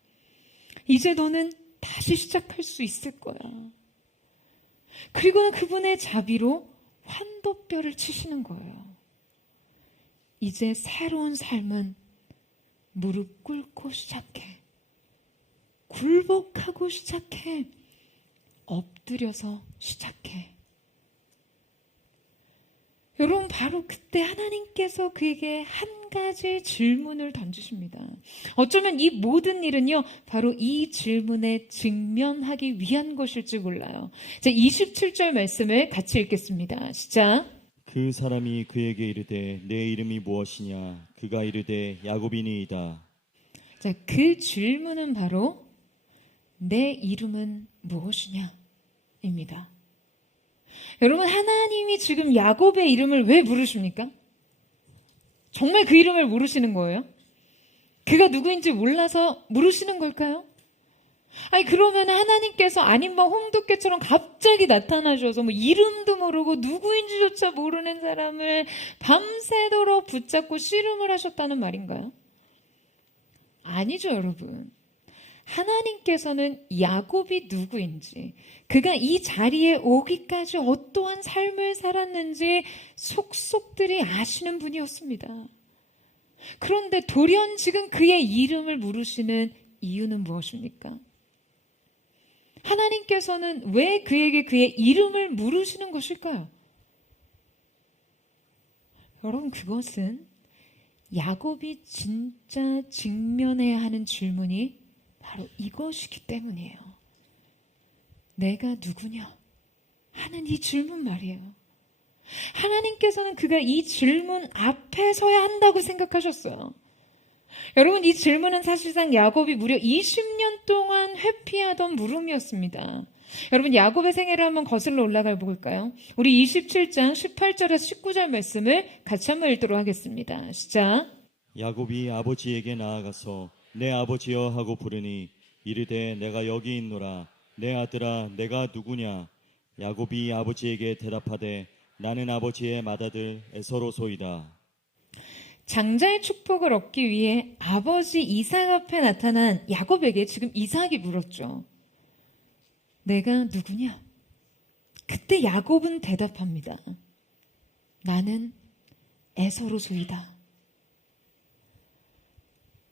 이제 너는 다시 시작할 수 있을 거야. 그리고는 그분의 자비로 환도뼈를 치시는 거예요. 이제 새로운 삶은 무릎 꿇고 시작해. 굴복하고 시작해. 엎드려서 시작해. 여러분, 바로 그때 하나님께서 그에게 한 가지 질문을 던지십니다. 어쩌면 이 모든 일은요, 바로 이 질문에 직면하기 위한 것일지 몰라요. 자, 27절 말씀을 같이 읽겠습니다. 시작. 그 사람이 그에게 이르되 내 이름이 무엇이냐? 그가 이르되 야곱이니이다. 자, 그 질문은 바로 내 이름은 무엇이냐? 입니다. 여러분, 하나님이 지금 야곱의 이름을 왜 부르십니까? 정말 그 이름을 모르시는 거예요? 그가 누구인지 몰라서 물으시는 걸까요? 아니, 그러면 하나님께서 아닌 뭐 홍두깨처럼 갑자기 나타나셔서 뭐 이름도 모르고 누구인지조차 모르는 사람을 밤새도록 붙잡고 씨름을 하셨다는 말인가요? 아니죠, 여러분. 하나님께서는 야곱이 누구인지, 그가 이 자리에 오기까지 어떠한 삶을 살았는지 속속들이 아시는 분이었습니다. 그런데 돌연 지금 그의 이름을 물으시는 이유는 무엇입니까? 하나님께서는 왜 그에게 그의 이름을 물으시는 것일까요? 여러분, 그것은 야곱이 진짜 직면해야 하는 질문이 바로 이것이기 때문이에요. 내가 누구냐? 하는 이 질문 말이에요. 하나님께서는 그가 이 질문 앞에 서야 한다고 생각하셨어요. 여러분, 이 질문은 사실상 야곱이 무려 20년 동안 회피하던 물음이었습니다. 여러분, 야곱의 생애를 한번 거슬러 올라가 볼까요? 우리 27장 18절에서 19절 말씀을 같이 한번 읽도록 하겠습니다. 시작. 야곱이 아버지에게 나아가서 내 아버지여 하고 부르니 이르되 내가 여기 있노라. 내 아들아 내가 누구냐? 야곱이 아버지에게 대답하되 나는 아버지의 맏아들 에서로소이다. 장자의 축복을 얻기 위해 아버지 이삭 앞에 나타난 야곱에게 지금 이삭이 물었죠. 내가 누구냐? 그때 야곱은 대답합니다. 나는 에서로소이다.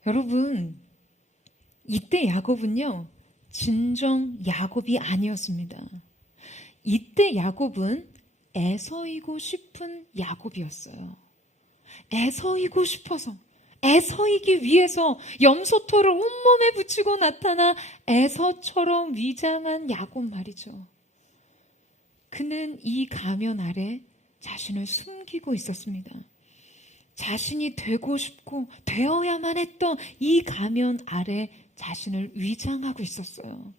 여러분, 이때 야곱은요, 진정 야곱이 아니었습니다. 이때 야곱은 에서이고 싶은 야곱이었어요. 에서이고 싶어서, 에서이기 위해서 염소토를 온몸에 붙이고 나타나 에서처럼 위장한 야곱 말이죠. 그는 이 가면 아래 자신을 숨기고 있었습니다. 자신이 되고 싶고 되어야만 했던 이 가면 아래 자신을 위장하고 있었어요.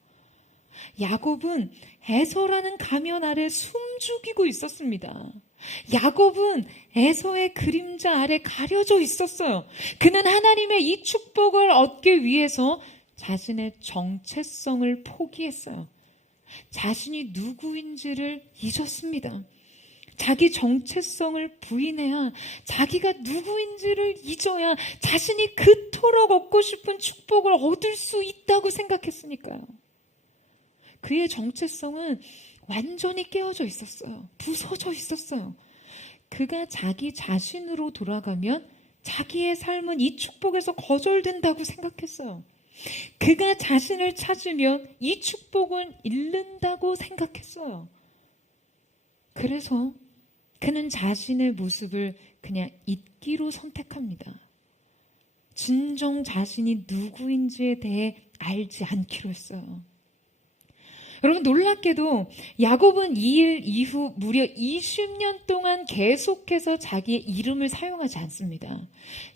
야곱은 에서라는 가면 아래 숨죽이고 있었습니다. 야곱은 에서의 그림자 아래 가려져 있었어요. 그는 하나님의 이 축복을 얻기 위해서 자신의 정체성을 포기했어요. 자신이 누구인지를 잊었습니다. 자기 정체성을 부인해야, 자기가 누구인지를 잊어야 자신이 그토록 얻고 싶은 축복을 얻을 수 있다고 생각했으니까요. 그의 정체성은 완전히 깨어져 있었어요. 부서져 있었어요. 그가 자기 자신으로 돌아가면 자기의 삶은 이 축복에서 거절된다고 생각했어요. 그가 자신을 찾으면 이 축복은 잃는다고 생각했어요. 그래서 그는 자신의 모습을 그냥 잊기로 선택합니다. 진정 자신이 누구인지에 대해 알지 않기로 했어요. 여러분, 놀랍게도 야곱은 이 일 이후 무려 20년 동안 계속해서 자기의 이름을 사용하지 않습니다.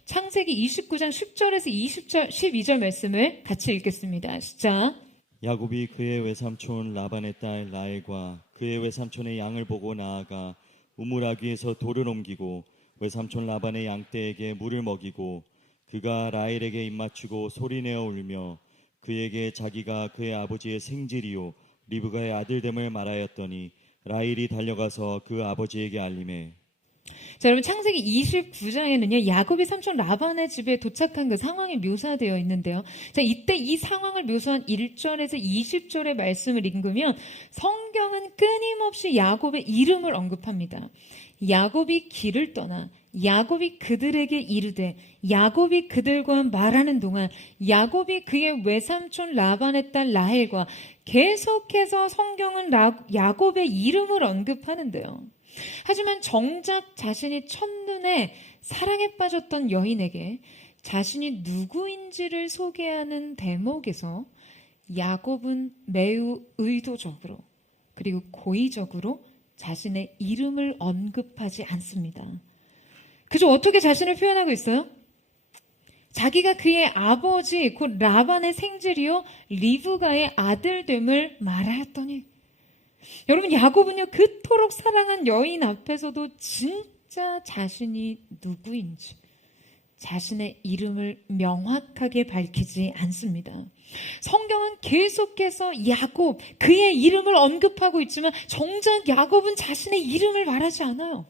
창세기 29장 10절에서 12절 말씀을 같이 읽겠습니다. 시작. 야곱이 그의 외삼촌 라반의 딸 라헬과 그의 외삼촌의 양을 보고 나아가 우물아귀에서 돌을 옮기고 외삼촌 라반의 양떼에게 물을 먹이고 그가 라헬에게 입맞추고 소리내어 울며 그에게 자기가 그의 아버지의 생질이요 리브가의 아들됨을 말하였더니 라헬이 달려가서 그 아버지에게 알림해. 자, 여러분, 창세기 29장에는요, 야곱이 삼촌 라반의 집에 도착한 그 상황이 묘사되어 있는데요. 자, 이때 이 상황을 묘사한 1절에서 20절의 말씀을 읽으면 성경은 끊임없이 야곱의 이름을 언급합니다. 야곱이 길을 떠나 야곱이 그들에게 이르되 야곱이 그들과 말하는 동안 야곱이 그의 외삼촌 라반의 딸 라헬과 계속해서 성경은 야곱의 이름을 언급하는데요. 하지만 정작 자신이 첫눈에 사랑에 빠졌던 여인에게 자신이 누구인지를 소개하는 대목에서 야곱은 매우 의도적으로 그리고 고의적으로 자신의 이름을 언급하지 않습니다. 그저 어떻게 자신을 표현하고 있어요? 자기가 그의 아버지 곧 라반의 생질이요 리브가의 아들됨을 말하였더니, 여러분, 야곱은요 그토록 사랑한 여인 앞에서도 진짜 자신이 누구인지 자신의 이름을 명확하게 밝히지 않습니다. 성경은 계속해서 야곱, 그의 이름을 언급하고 있지만 정작 야곱은 자신의 이름을 말하지 않아요.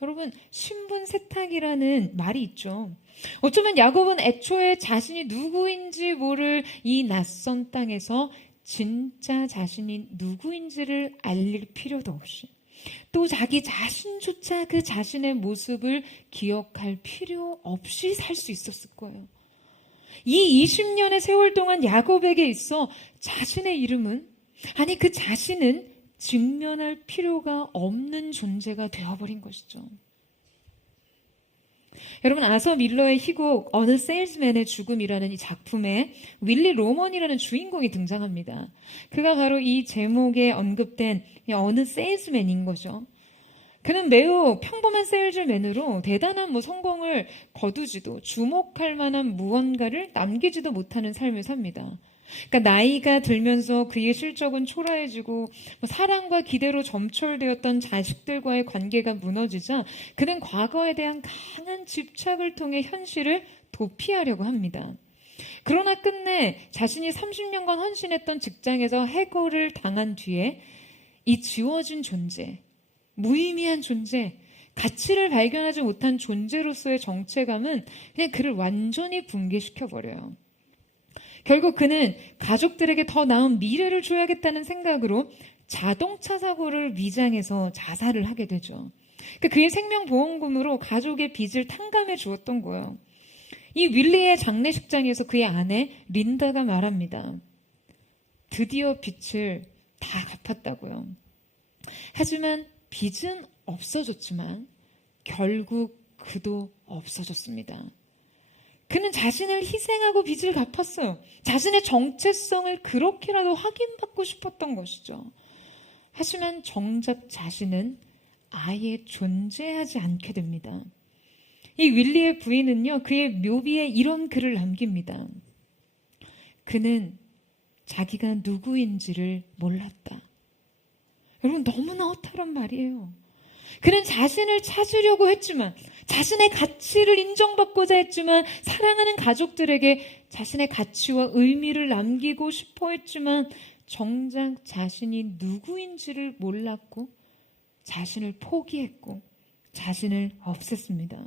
여러분, 신분 세탁이라는 말이 있죠. 어쩌면 야곱은 애초에 자신이 누구인지 모를 이 낯선 땅에서 진짜 자신이 누구인지를 알릴 필요도 없이 또 자기 자신조차 그 자신의 모습을 기억할 필요 없이 살 수 있었을 거예요. 이 20년의 세월 동안 야곱에게 있어 자신의 이름은, 아니 그 자신은 직면할 필요가 없는 존재가 되어버린 것이죠. 여러분, 아서 밀러의 희곡 어느 세일즈맨의 죽음이라는 이 작품에 윌리 로먼이라는 주인공이 등장합니다. 그가 바로 이 제목에 언급된 어느 세일즈맨인 거죠. 그는 매우 평범한 세일즈맨으로 대단한 성공을 거두지도 주목할 만한 무언가를 남기지도 못하는 삶을 삽니다. 그러니까 나이가 들면서 그의 실적은 초라해지고 사랑과 기대로 점철되었던 자식들과의 관계가 무너지자 그는 과거에 대한 강한 집착을 통해 현실을 도피하려고 합니다. 그러나 끝내 자신이 30년간 헌신했던 직장에서 해고를 당한 뒤에 이 지워진 존재, 무의미한 존재, 가치를 발견하지 못한 존재로서의 정체감은 그냥 그를 완전히 붕괴시켜버려요. 결국 그는 가족들에게 더 나은 미래를 줘야겠다는 생각으로 자동차 사고를 위장해서 자살을 하게 되죠. 그러니까 그의 생명보험금으로 가족의 빚을 탕감해 주었던 거예요. 이 윌리의 장례식장에서 그의 아내 린다가 말합니다. 드디어 빚을 다 갚았다고요. 하지만 빚은 없어졌지만 결국 그도 없어졌습니다. 그는 자신을 희생하고 빚을 갚았어요. 자신의 정체성을 그렇게라도 확인받고 싶었던 것이죠. 하지만 정작 자신은 아예 존재하지 않게 됩니다. 이 윌리의 부인은요, 그의 묘비에 이런 글을 남깁니다. 그는 자기가 누구인지를 몰랐다. 여러분, 너무나 허탈한 말이에요. 그는 자신을 찾으려고 했지만, 자신의 가치를 인정받고자 했지만, 사랑하는 가족들에게 자신의 가치와 의미를 남기고 싶어 했지만, 정작 자신이 누구인지를 몰랐고, 자신을 포기했고, 자신을 없앴습니다.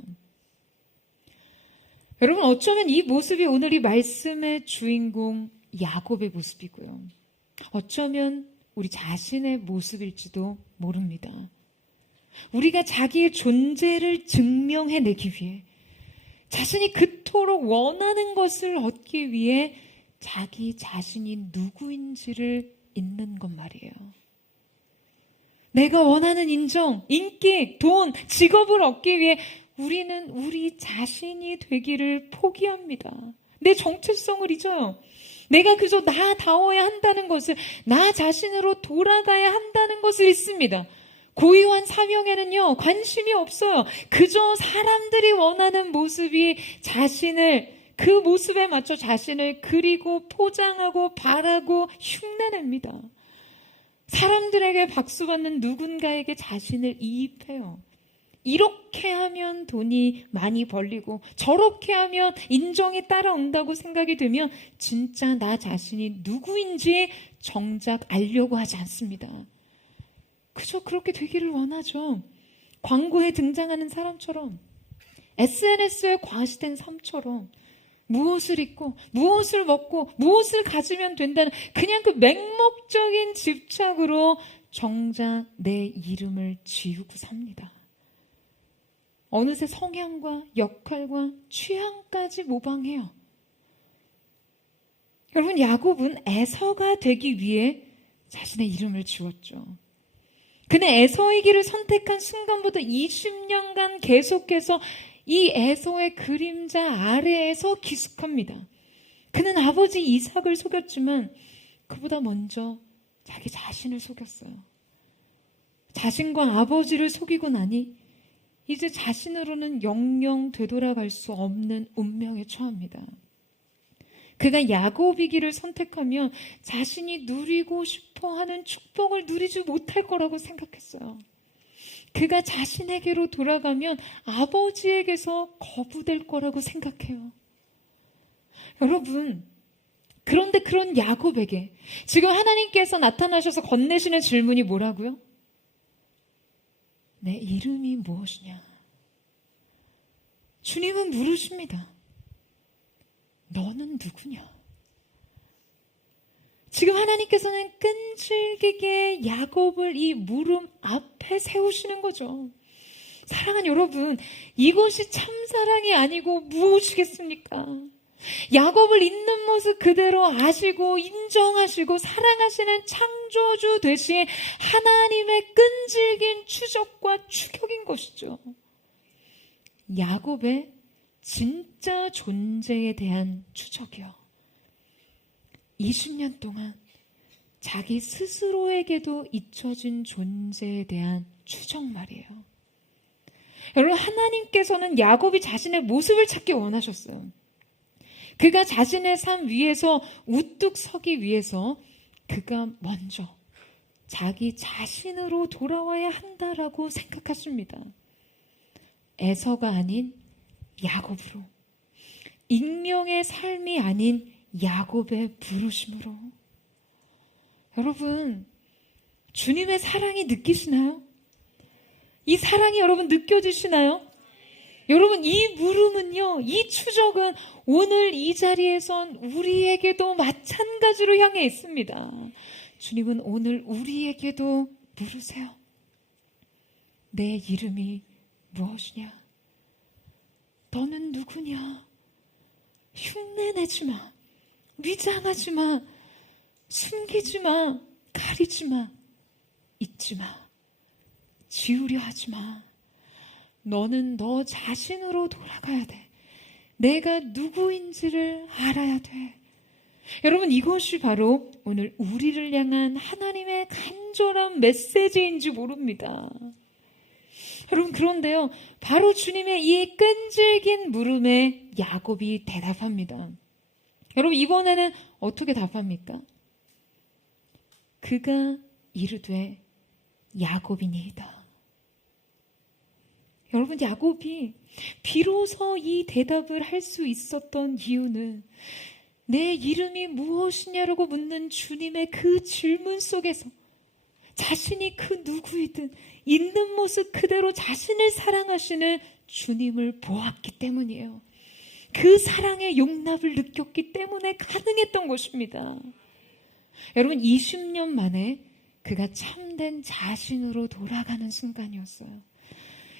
여러분, 어쩌면 이 모습이 오늘 이 말씀의 주인공 야곱의 모습이고요. 어쩌면 우리 자신의 모습일지도 모릅니다. 우리가 자기의 존재를 증명해내기 위해, 자신이 그토록 원하는 것을 얻기 위해 자기 자신이 누구인지를 잊는 것 말이에요. 내가 원하는 인정, 인기, 돈, 직업을 얻기 위해 우리는 우리 자신이 되기를 포기합니다. 내 정체성을 잊어요. 내가 그저 나다워야 한다는 것을, 나 자신으로 돌아가야 한다는 것을 잊습니다. 고유한 사명에는요, 관심이 없어요. 그저 사람들이 원하는 모습이 자신을, 그 모습에 맞춰 자신을 그리고 포장하고 바라고 흉내냅니다. 사람들에게 박수받는 누군가에게 자신을 이입해요. 이렇게 하면 돈이 많이 벌리고 저렇게 하면 인정이 따라온다고 생각이 들면 진짜 나 자신이 누구인지 정작 알려고 하지 않습니다. 그저 그렇게 되기를 원하죠. 광고에 등장하는 사람처럼, SNS에 과시된 삶처럼 무엇을 입고 무엇을 먹고 무엇을 가지면 된다는 그냥 그 맹목적인 집착으로 정작 내 이름을 지우고 삽니다. 어느새 성향과 역할과 취향까지 모방해요. 여러분, 야곱은 에서가 되기 위해 자신의 이름을 지웠죠. 그는 에서의 길을 선택한 순간부터 20년간 계속해서 이 에서의 그림자 아래에서 기숙합니다. 그는 아버지 이삭을 속였지만 그보다 먼저 자기 자신을 속였어요. 자신과 아버지를 속이고 나니 이제 자신으로는 영영 되돌아갈 수 없는 운명에 처합니다. 그가 야곱이기를 선택하면 자신이 누리고 싶어하는 축복을 누리지 못할 거라고 생각했어요. 그가 자신에게로 돌아가면 아버지에게서 거부될 거라고 생각해요. 여러분, 그런데 그런 야곱에게 지금 하나님께서 나타나셔서 건네시는 질문이 뭐라고요? 내 이름이 무엇이냐? 주님은 물으십니다. 너는 누구냐? 지금 하나님께서는 끈질기게 야곱을 이 물음 앞에 세우시는 거죠. 사랑하는 여러분, 이것이 참사랑이 아니고 무엇이겠습니까? 야곱을 있는 모습 그대로 아시고 인정하시고 사랑하시는 창조주 되신 하나님의 끈질긴 추적과 추격인 것이죠. 야곱의 진짜 존재에 대한 추적이요. 20년 동안 자기 스스로에게도 잊혀진 존재에 대한 추적 말이에요. 여러분, 하나님께서는 야곱이 자신의 모습을 찾기 원하셨어요. 그가 자신의 삶 위에서 우뚝 서기 위해서 그가 먼저 자기 자신으로 돌아와야 한다라고 생각했습니다. 에서가 아닌 야곱으로, 익명의 삶이 아닌 야곱의 부르심으로. 여러분, 주님의 사랑이 느끼시나요? 이 사랑이 여러분 느껴지시나요? 여러분, 이 물음은요, 이 추적은 오늘 이 자리에선 우리에게도 마찬가지로 향해 있습니다. 주님은 오늘 우리에게도 물으세요. 내 이름이 무엇이냐? 너는 누구냐? 흉내내지 마. 위장하지 마. 숨기지 마. 가리지 마. 잊지 마. 지우려 하지 마. 너는 너 자신으로 돌아가야 돼. 내가 누구인지를 알아야 돼. 여러분, 이것이 바로 오늘 우리를 향한 하나님의 간절한 메시지인지 모릅니다. 여러분, 그런데요, 바로 주님의 이 끈질긴 물음에 야곱이 대답합니다. 여러분, 이번에는 어떻게 답합니까? 그가 이르되 야곱이니이다. 여러분, 야곱이 비로소 이 대답을 할 수 있었던 이유는 내 이름이 무엇이냐라고 묻는 주님의 그 질문 속에서 자신이 그 누구이든 있는 모습 그대로 자신을 사랑하시는 주님을 보았기 때문이에요. 그 사랑의 용납을 느꼈기 때문에 가능했던 것입니다. 여러분, 20년 만에 그가 참된 자신으로 돌아가는 순간이었어요.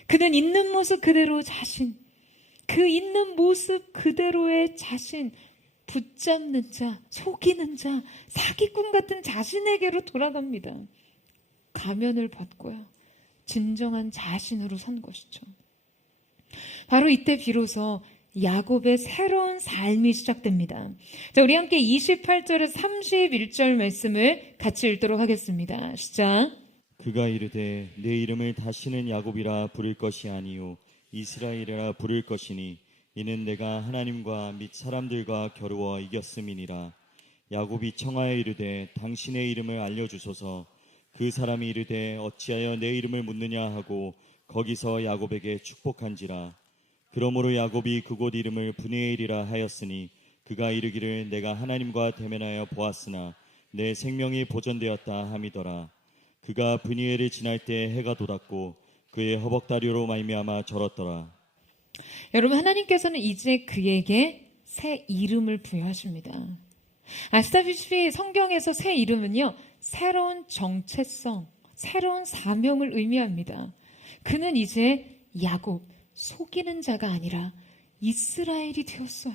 그는 있는 모습 그대로 자신, 그 있는 모습 그대로의 자신, 붙잡는 자, 속이는 자, 사기꾼 같은 자신에게로 돌아갑니다. 가면을 벗고요. 진정한 자신으로 산 것이죠. 바로 이때 비로소 야곱의 새로운 삶이 시작됩니다. 자, 우리 함께 28절에서 31절 말씀을 같이 읽도록 하겠습니다. 시작. 그가 이르되 내 이름을 다시는 야곱이라 부를 것이 아니요 이스라엘이라 부를 것이니 이는 내가 하나님과 및 사람들과 겨루어 이겼음이니라. 야곱이 청하여 이르되 당신의 이름을 알려주소서. 그 사람이 이르되 어찌하여 내 이름을 묻느냐 하고 거기서 야곱에게 축복한지라. 그러므로 야곱이 그곳 이름을 브니엘이라 하였으니 그가 이르기를 내가 하나님과 대면하여 보았으나 내 생명이 보존되었다 함이더라. 그가 브니엘을 지날 때 해가 돋았고 그의 허벅다리로 말미암아 절었더라. 여러분, 하나님께서는 이제 그에게 새 이름을 부여하십니다. 아시다시피 성경에서 새 이름은요, 새로운 정체성, 새로운 사명을 의미합니다. 그는 이제 야곱, 속이는 자가 아니라 이스라엘이 되었어요.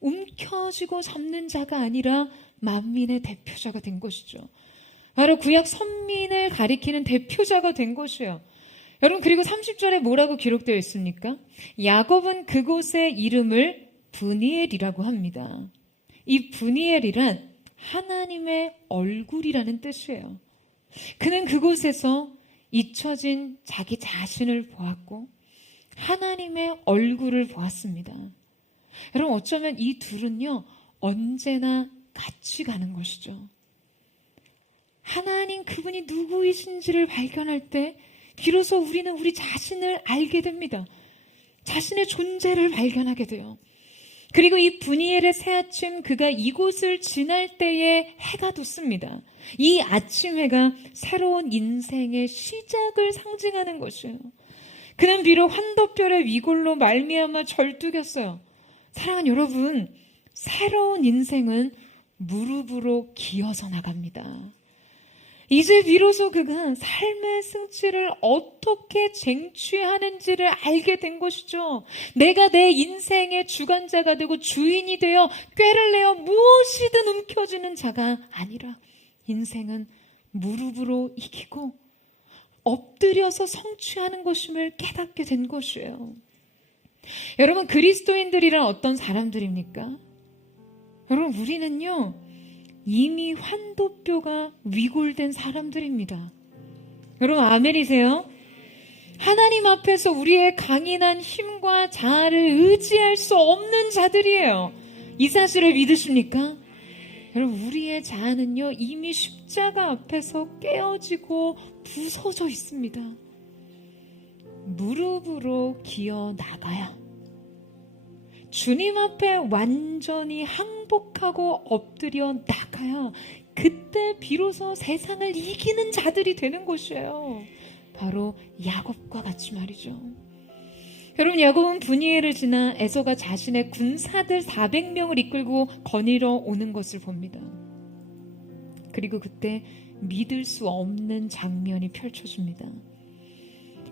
움켜쥐고 잡는 자가 아니라 만민의 대표자가 된 것이죠. 바로 구약 선민을 가리키는 대표자가 된 것이에요. 여러분, 그리고 30절에 뭐라고 기록되어 있습니까? 야곱은 그곳의 이름을 브니엘이라고 합니다. 이 브니엘이란 하나님의 얼굴이라는 뜻이에요. 그는 그곳에서 잊혀진 자기 자신을 보았고 하나님의 얼굴을 보았습니다. 여러분, 어쩌면 이 둘은요, 언제나 같이 가는 것이죠. 하나님 그분이 누구이신지를 발견할 때 비로소 우리는 우리 자신을 알게 됩니다. 자신의 존재를 발견하게 돼요. 그리고 이 브니엘의 새아침, 그가 이곳을 지날 때에 해가 돋습니다. 이 아침 해가 새로운 인생의 시작을 상징하는 것이에요. 그는 비록 환도별의 위골로 말미암아 절뚝였어요. 사랑하는 여러분, 새로운 인생은 무릎으로 기어서 나갑니다. 이제 비로소 그가 삶의 승치를 어떻게 쟁취하는지를 알게 된 것이죠. 내가 내 인생의 주관자가 되고 주인이 되어 꾀를 내어 무엇이든 움켜쥐는 자가 아니라 인생은 무릎으로 이기고 엎드려서 성취하는 것임을 깨닫게 된 것이에요. 여러분, 그리스도인들이란 어떤 사람들입니까? 여러분, 우리는요, 이미 환도뼈가 위골된 사람들입니다. 여러분 아멘이세요? 하나님 앞에서 우리의 강인한 힘과 자아를 의지할 수 없는 자들이에요. 이 사실을 믿으십니까? 여러분 우리의 자아는요 이미 십자가 앞에서 깨어지고 부서져 있습니다. 무릎으로 기어 나가야, 주님 앞에 완전히 항복하고 엎드려 나가야 그때 비로소 세상을 이기는 자들이 되는 것이에요. 바로 야곱과 같이 말이죠. 여러분 야곱은 분이엘을 지나 에서가 자신의 군사들 400명을 이끌고 거닐어 오는 것을 봅니다. 그리고 그때 믿을 수 없는 장면이 펼쳐집니다.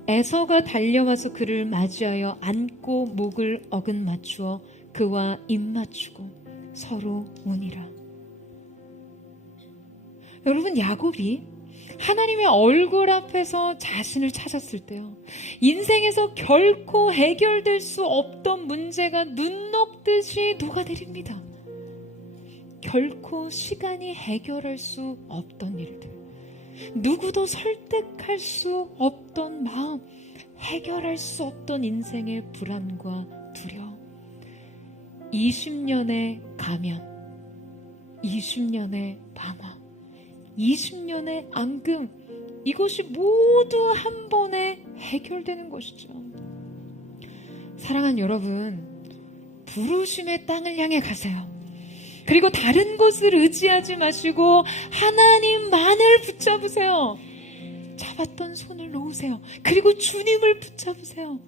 에서가 달려와서 그를 맞이하여 안고 목을 어긋 맞추어 그와 입 맞추고 서로 우니라. 여러분 야곱이 하나님의 얼굴 앞에서 자신을 찾았을 때요, 인생에서 결코 해결될 수 없던 문제가 눈 녹듯이 녹아내립니다. 결코 시간이 해결할 수 없던 일들, 누구도 설득할 수 없던 마음, 해결할 수 없던 인생의 불안과 두려움, 20년의 가면, 20년의 방황, 20년의 앙금, 이것이 모두 한 번에 해결되는 것이죠. 사랑하는 여러분, 부르심의 땅을 향해 가세요. 그리고 다른 것을 의지하지 마시고 하나님만을 붙잡으세요. 잡았던 손을 놓으세요. 그리고 주님을 붙잡으세요.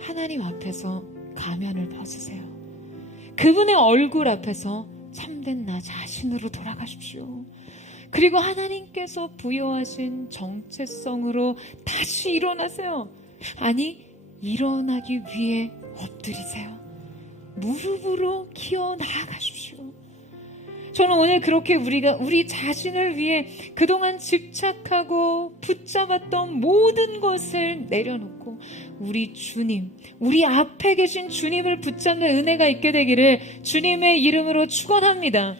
하나님 앞에서 가면을 벗으세요. 그분의 얼굴 앞에서 참된 나 자신으로 돌아가십시오. 그리고 하나님께서 부여하신 정체성으로 다시 일어나세요. 아니, 일어나기 위해 엎드리세요. 무릎으로 기어 나아가십시오. 저는 오늘 그렇게 우리가 우리 자신을 위해 그동안 집착하고 붙잡았던 모든 것을 내려놓고 우리 주님, 우리 앞에 계신 주님을 붙잡는 은혜가 있게 되기를 주님의 이름으로 축원합니다.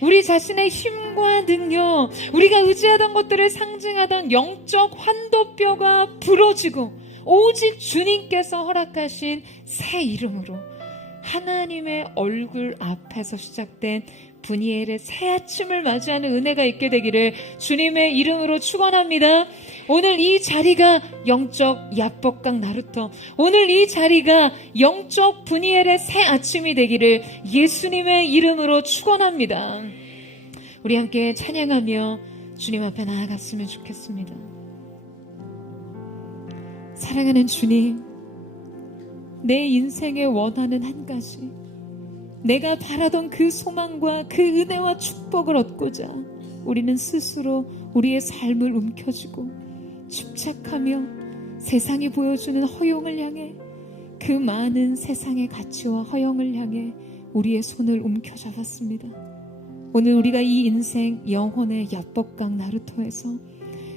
우리 자신의 힘과 능력, 우리가 의지하던 것들을 상징하던 영적 환도뼈가 부러지고 오직 주님께서 허락하신 새 이름으로 하나님의 얼굴 앞에서 시작된 분이엘의 새 아침을 맞이하는 은혜가 있게 되기를 주님의 이름으로 축원합니다. 오늘 이 자리가 영적 야복강 나루터, 오늘 이 자리가 영적 분이엘의 새 아침이 되기를 예수님의 이름으로 축원합니다. 우리 함께 찬양하며 주님 앞에 나아갔으면 좋겠습니다. 사랑하는 주님, 내 인생에 원하는 한 가지, 내가 바라던 그 소망과 그 은혜와 축복을 얻고자 우리는 스스로 우리의 삶을 움켜쥐고 집착하며 세상이 보여주는 허용을 향해, 그 많은 세상의 가치와 허용을 향해 우리의 손을 움켜잡았습니다. 오늘 우리가 이 인생 영혼의 야복강 나루터에서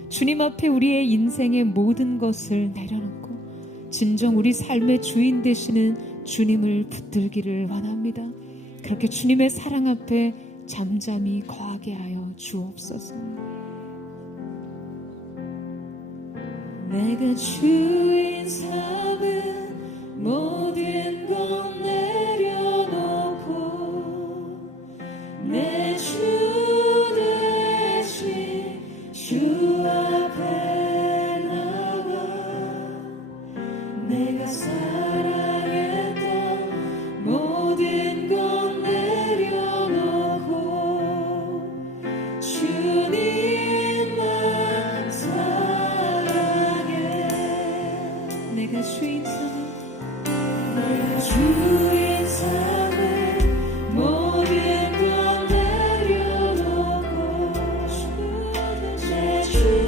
주님 앞에 우리의 인생의 모든 것을 내려놓고 진정 우리 삶의 주인 되시는 주님을 붙들기를 원합니다. 그렇게 주님의 사랑 앞에 잠잠히 거하게 하여 주옵소서. 내가 주인 삼은 모든 것 내려놓고 내 주 대신 주 앞에 나가 내가 사랑했던 모든 것 내려놓고 주님만 사랑해. 내가 주인 삼은 내가 주인 삼은 모든 것 내려놓고 내 주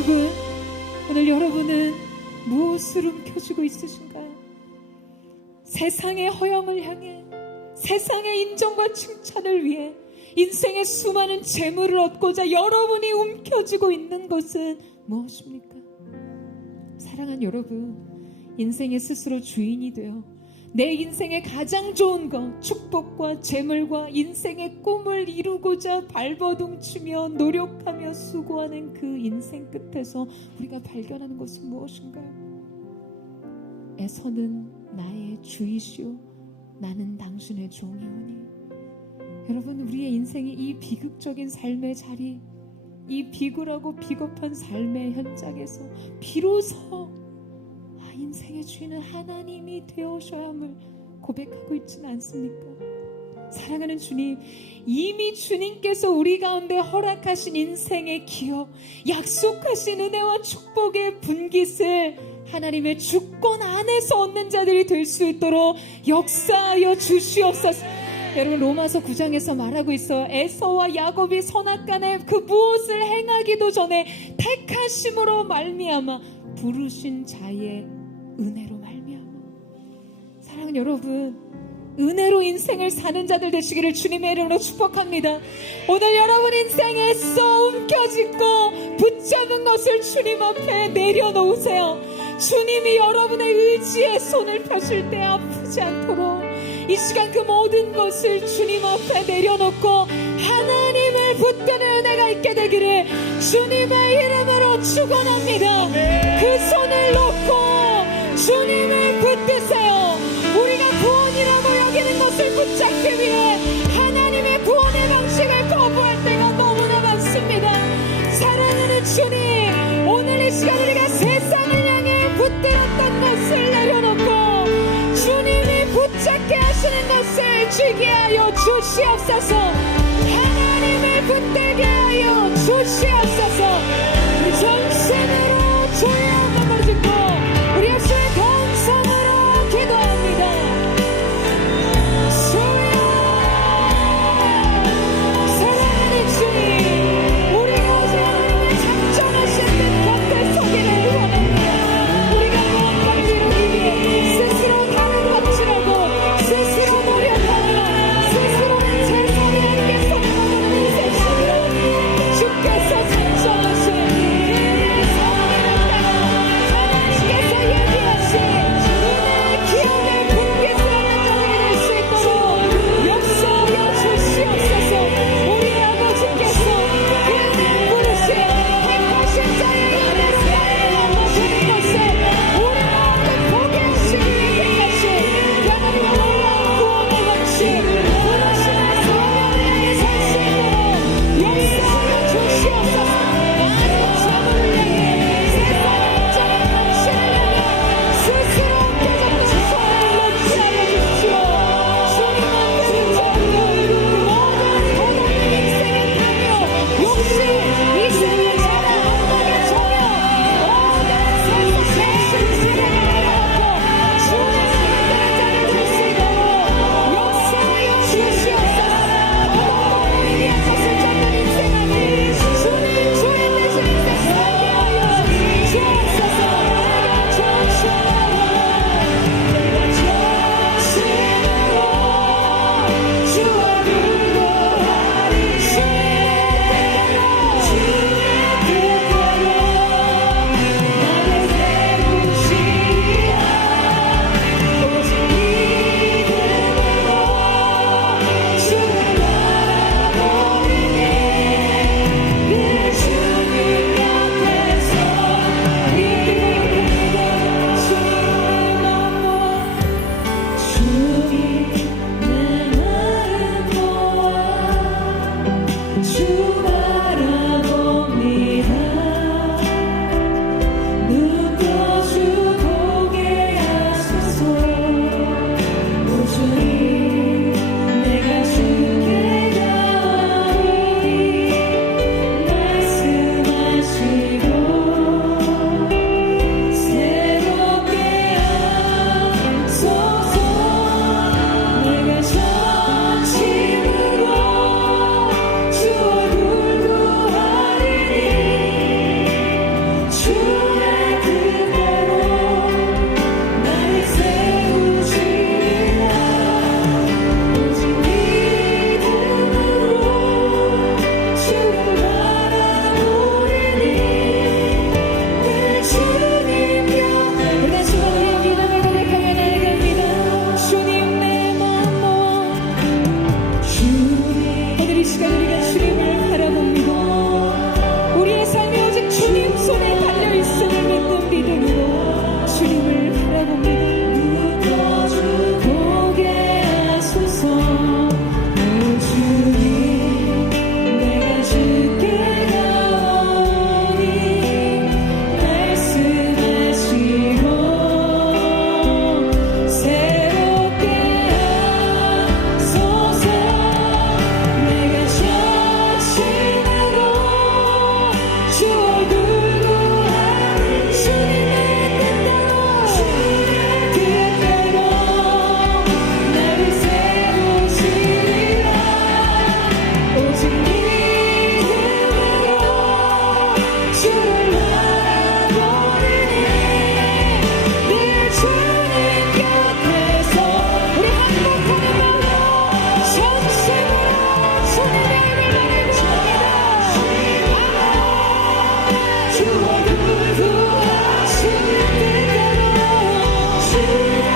여러분, 오늘 여러분은 무엇을 움켜쥐고 있으신가요? 세상의 허영을 향해, 세상의 인정과 칭찬을 위해 인생의 수많은 재물을 얻고자 여러분이 움켜쥐고 있는 것은 무엇입니까? 사랑하는 여러분, 인생의 스스로 주인이 되어 내 인생의 가장 좋은 것, 축복과 재물과 인생의 꿈을 이루고자 발버둥치며 노력하며 수고하는 그 인생 끝에서 우리가 발견하는 것은 무엇인가요? 에서는 나의 주이시오, 나는 당신의 종이오니. 여러분, 우리의 인생이 이 비극적인 삶의 자리, 이 비굴하고 비겁한 삶의 현장에서 비로소 인생의 주인은 하나님이 되어셔야 함을 고백하고 있지는 않습니까? 사랑하는 주님, 이미 주님께서 우리 가운데 허락하신 인생의 기업, 약속하신 은혜와 축복의 분깃을 하나님의 주권 안에서 얻는 자들이 될 수 있도록 역사하여 주시옵소서. 여러분, 로마서 9장에서 말하고 있어요. 에서와 야곱이 선악간에 그 무엇을 행하기도 전에 택하심으로 말미암아 부르신 자의 은혜로 말미암아. 사랑하는 여러분, 은혜로 인생을 사는 자들 되시기를 주님의 이름으로 축복합니다. 오늘 여러분 인생에 써 움켜쥐고 붙잡은 것을 주님 앞에 내려놓으세요. 주님이 여러분의 의지에 손을 펴실 때 아프지 않도록 이 시간 그 모든 것을 주님 앞에 내려놓고 하나님을 붙드는 은혜가 있게 되기를 주님의 이름으로 축원합니다. 그 손을 놓고 주님을 붙드세요. 우리가 구원이라고 여기는 것을 붙잡기 위해 하나님의 구원의 방식을 거부할 때가 너무나 많습니다. 사랑하는 주님, 오늘 이 시간 우리가 세상을 향해 붙들었던 것을 내려놓고 주님이 붙잡게 하시는 것을 쥐게 하여 주시옵소서. 하나님을 붙들게 하여 주시옵소서. 우리 전신으로 주의 한번만 짚고 우리 예수의 감성으로 기도합니다. 주여, 사랑하는 주님, 우리가 오직 하나님의 작정하신 뜻 곁에 서기를 원합니다. 우리가 무언가를 이루기 위해 스스로 다른 법칙하고 스스로 노력하며 스스로의 재산을 함께 써나가는 인생 속으로 주께서 믿음으로 주님을 바라봅니다. 보게 하소서. 오 주님, 내가 주께 가오니 말씀하시고 새롭게 하소서. 내가 전심으로 주 얼굴 보아 주님의 뜻대로 나를 세우시리라. 오직 믿음으로 주를 바라보리니 늘 주님 곁에서 우리 한복하는 마음으로 전심으로 주님의 이름을 바라봅니다. 주 얼굴 보아 주님 뜻대로 주님의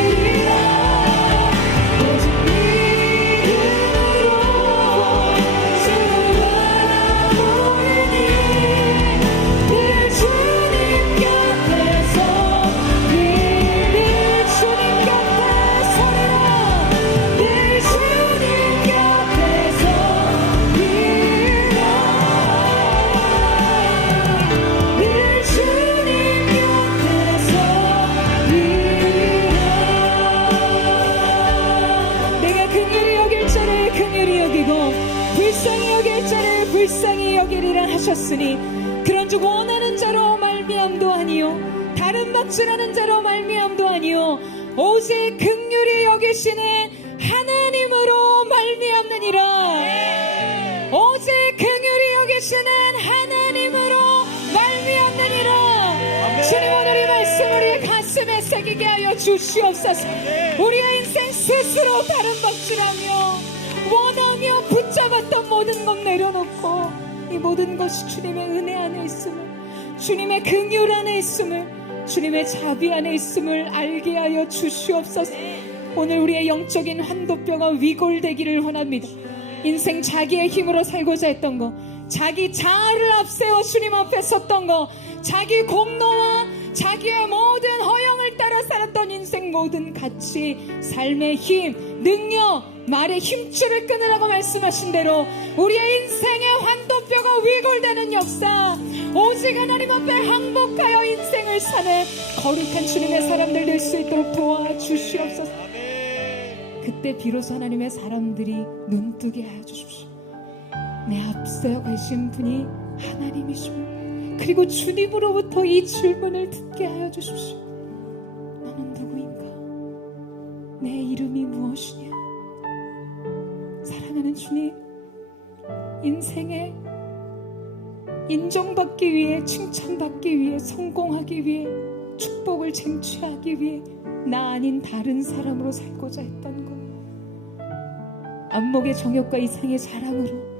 세우시리라. 오직 믿음으로 주를 바라보리니 늘 주님 곁에서 늘 주님 곁에 서리라. 늘 주님 곁에서 위라. 늘 주님 곁에서 위라. 내가 긍휼히 여길 자를 긍휼히 여기고 불쌍히 여길 자를 불쌍히 여기리라 하셨으니 그런즉 원하는 자로 말미암도 아니요 다른 박질하는 자로 말미암도 아니요 오직 긍휼히 여기시는 하나님으로 말미암느니라. 오직 긍휼히 여기시는 하나님으로 말미암느니라. 주님 오늘 이 말씀 우리의 가슴에 새기게 하여 주시옵소서. 우리의 인생 스스로 다른 박질하며 원하며 붙잡았던 모든 것 내려놓고 이 모든 것이 주님의 은혜 안에 있음을, 주님의 긍휼 안에 있음을, 주님의 자비 안에 있음을 알게 하여 주시옵소서. 오늘 우리의 영적인 환도뼈가 위골되기를 원합니다. 인생 자기의 힘으로 살고자 했던 거, 자기 자아를 앞세워 주님 앞에 섰던 거, 자기 공로와 자기의 모든 허영을 따라 살았던 인생 모든 가치, 삶의 힘, 능력, 말의 힘줄을 끊으라고 말씀하신 대로 우리의 인생의 환도뼈가 위골되는 역사, 오직 하나님 앞에 항복하여 인생을 사는 거룩한 주님의 사람들 될 수 있도록 도와주시옵소서. 그때 비로소 하나님의 사람들이 눈뜨게 하여 주십시오. 내 앞서 가신 분이 하나님이시며 그리고 주님으로부터 이 질문을 듣게 하여 주십시오. 너는 누구인가? 내 이름이 무엇이냐? 사랑하는 주님, 인생에 인정받기 위해, 칭찬받기 위해, 성공하기 위해, 축복을 쟁취하기 위해 나 아닌 다른 사람으로 살고자 했던 것, 안목의 정욕과 이상의 자랑으로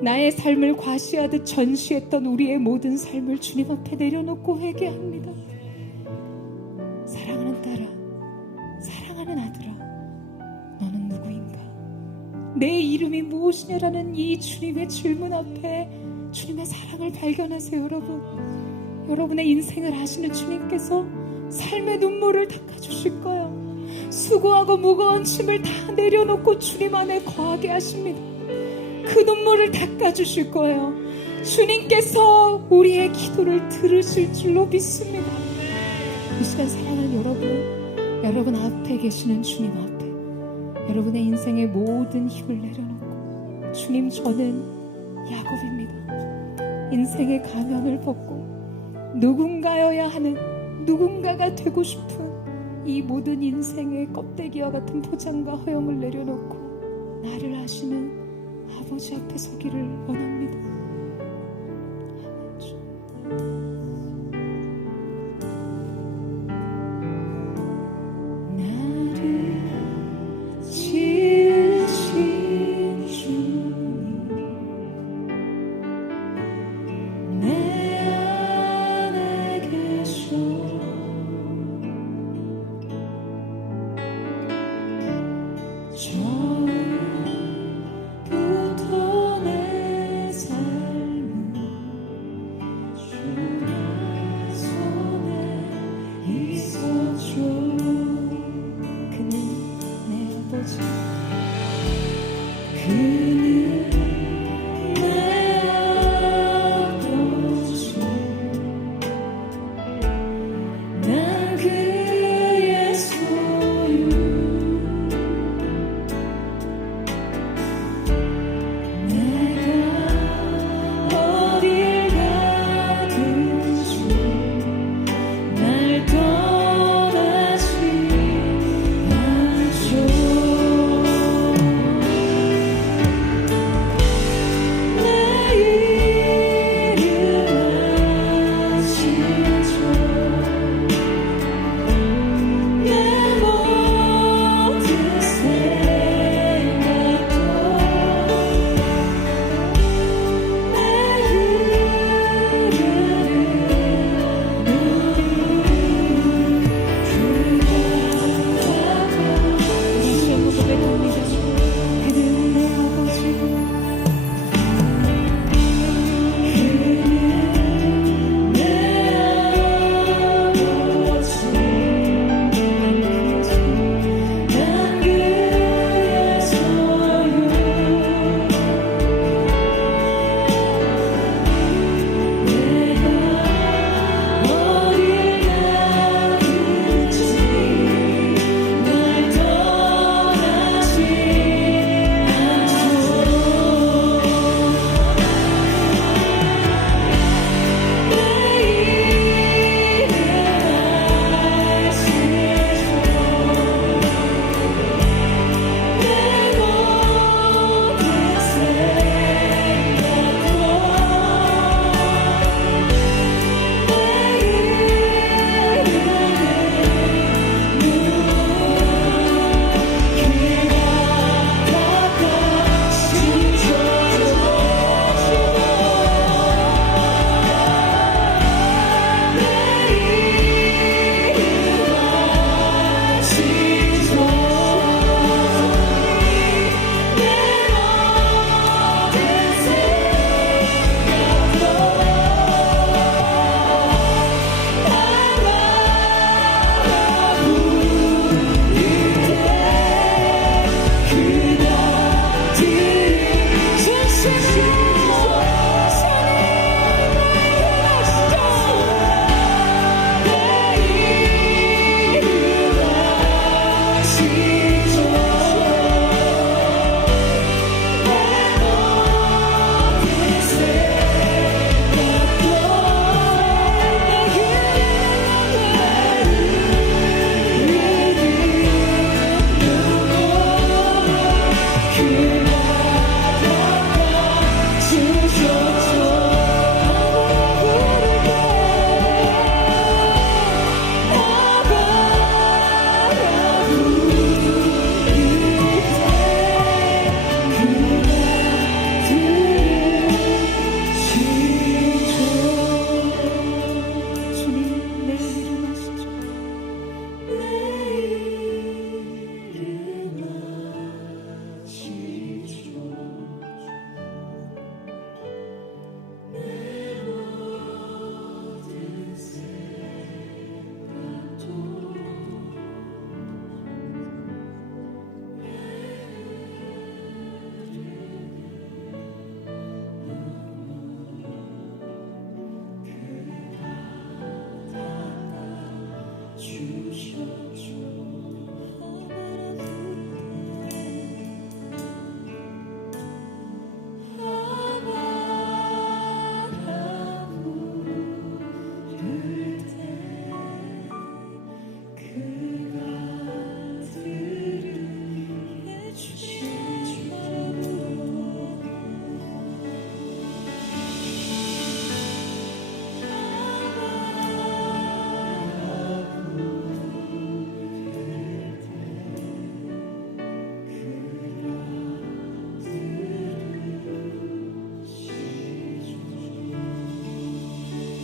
나의 삶을 과시하듯 전시했던 우리의 모든 삶을 주님 앞에 내려놓고 회개합니다. 사랑하는 딸아, 사랑하는 아들아, 너는 누구인가? 내 이름이 무엇이냐라는 이 주님의 질문 앞에 주님의 사랑을 발견하세요. 여러분, 여러분의 인생을 아시는 주님께서 삶의 눈물을 닦아주실 거예요. 수고하고 무거운 짐을 다 내려놓고 주님 안에 거하게 하십니다. 그 눈물을 닦아주실 거예요. 주님께서 우리의 기도를 들으실 줄로 믿습니다. 이 시간 사랑하는 여러분, 여러분 앞에 계시는 주님 앞에 여러분의 인생의 모든 힘을 내려놓고, 주님, 저는 야곱입니다. 인생의 가면을 벗고 누군가여야 하는, 누군가가 되고 싶은 이 모든 인생의 껍데기와 같은 포장과 허영을 내려놓고 나를 아시는 아버지 앞에 서기를 원합니다. 나를 지으신 주님, 내 안에 계셔. 처음부터 내 삶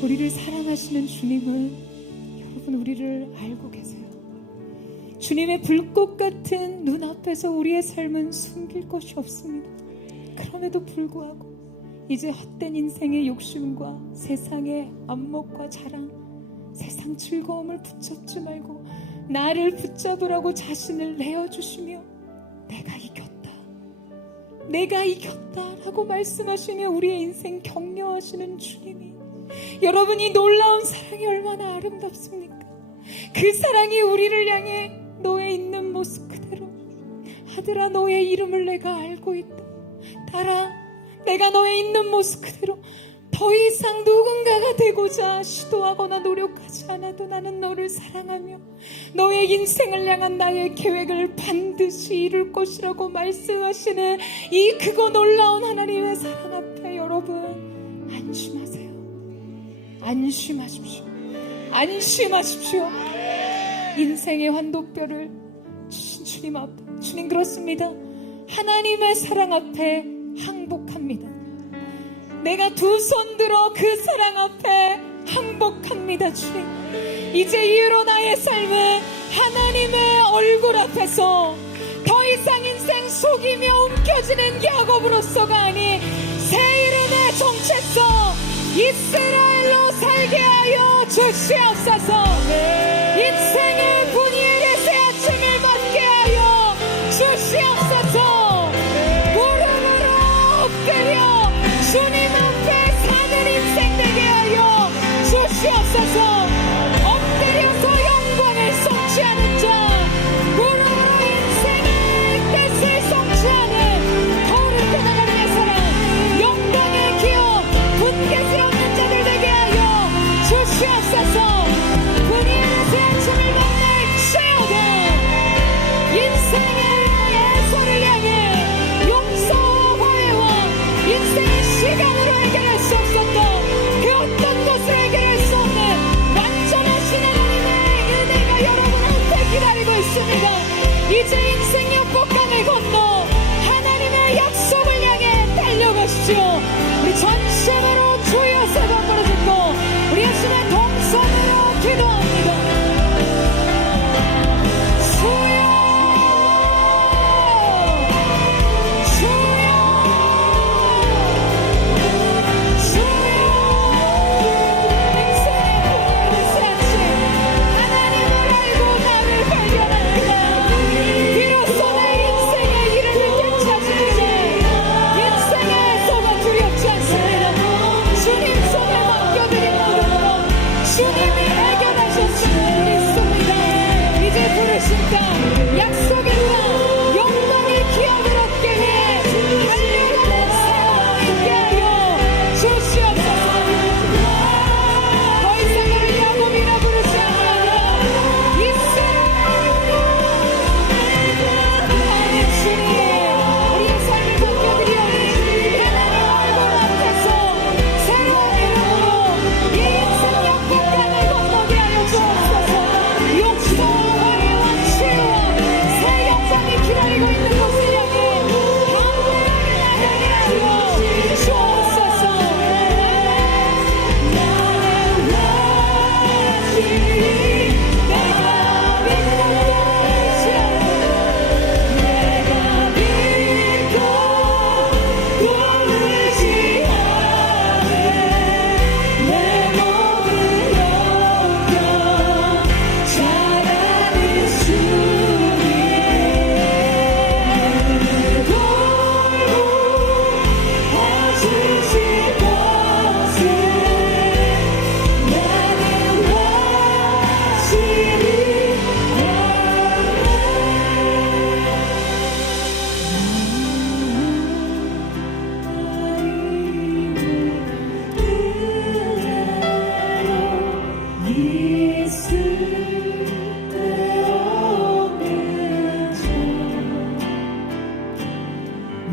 우리를 사랑하시는 주님은 여러분 우리를 알고 계세요. 주님의 불꽃 같은 눈앞에서 우리의 삶은 숨길 것이 없습니다. 그럼에도 불구하고 이제 헛된 인생의 욕심과 세상의 안목과 자랑, 세상 즐거움을 붙잡지 말고 나를 붙잡으라고 자신을 내어주시며 내가 이겼다 라고 말씀하시며 우리의 인생 격려하시는 주님이, 여러분 이 놀라운 사랑이 얼마나 아름답습니까? 그 사랑이 우리를 향해 너의 있는 모습 그대로, 아들아 너의 이름을 내가 알고 있다, 딸아 내가 너의 있는 모습 그대로 더 이상 누군가가 되고자 시도하거나 노력하지 않아도 나는 너를 사랑하며 너의 인생을 향한 나의 계획을 반드시 이룰 것이라고 말씀하시는 이 크고 놀라운 하나님의 사랑 앞에 여러분 안심하세요. 안심하십시오. 안심하십시오. 인생의 환도뼈를 주신 주님 앞에, 주님 그렇습니다. 하나님의 사랑 앞에 항복합니다. 내가 두 손 들어 그 사랑 앞에 항복합니다. 주님, 이제 이후로 나의 삶은 하나님의 얼굴 앞에서 더 이상 인생 속이며 움켜쥐는 야곱으로서가 아닌 새 이름의 정체성 이스라엘로 살게 하여 주시옵소서. 인생의 분이엘의 새 아침을 맞게 하여 주시옵소서. 무릎으로 엎드려 주님 앞에 사는 인생 되게 하여 주시옵소서. 엎드려서 영광을 성취하는 자, 무릎으로 인생의 뜻을 성취하는 거울을 떠나가는 내 사랑, 영광의 기업 분개스럽는 자들 되게 하여 주시옵소서. 분이엘의 새 아침을 만날 주여도 인생의 애서를 향해 용서와 화해와 인생의 시간으로 해결할 수 없었던 그 어떤 것을 해결할 수 없는 완전하신 하나님의 은혜가 여러분 앞에 기다리고 있습니다. 이제 인생 역복강을 건너 하나님의 약속을 향해 달려가시죠. 우리 전심으로 주여 세 번 부르짖고 우리 예수의 동선으로 기도합니다. 주여 약속의 땅 영광의 기업을 얻게 해 달려가는 사람 있게 하여 주시옵소서. 더 이상 나를 야곱이라 부르지 않으려 이스라엘이라. 하나님 주님 우리의 삶을 맡겨드리오니 하나님 얼굴 앞에서 새로운 이름으로 이 인생 역복강을 건너게 하여 주옵소서. 용서와 새 영광이 기다리고 있는 곳을 향해 강렬하게 나가게 하여 주옵소서. 나의 왕이 내가 믿고 돌리지 않네. 내 몸을 넘겨 자라는 주님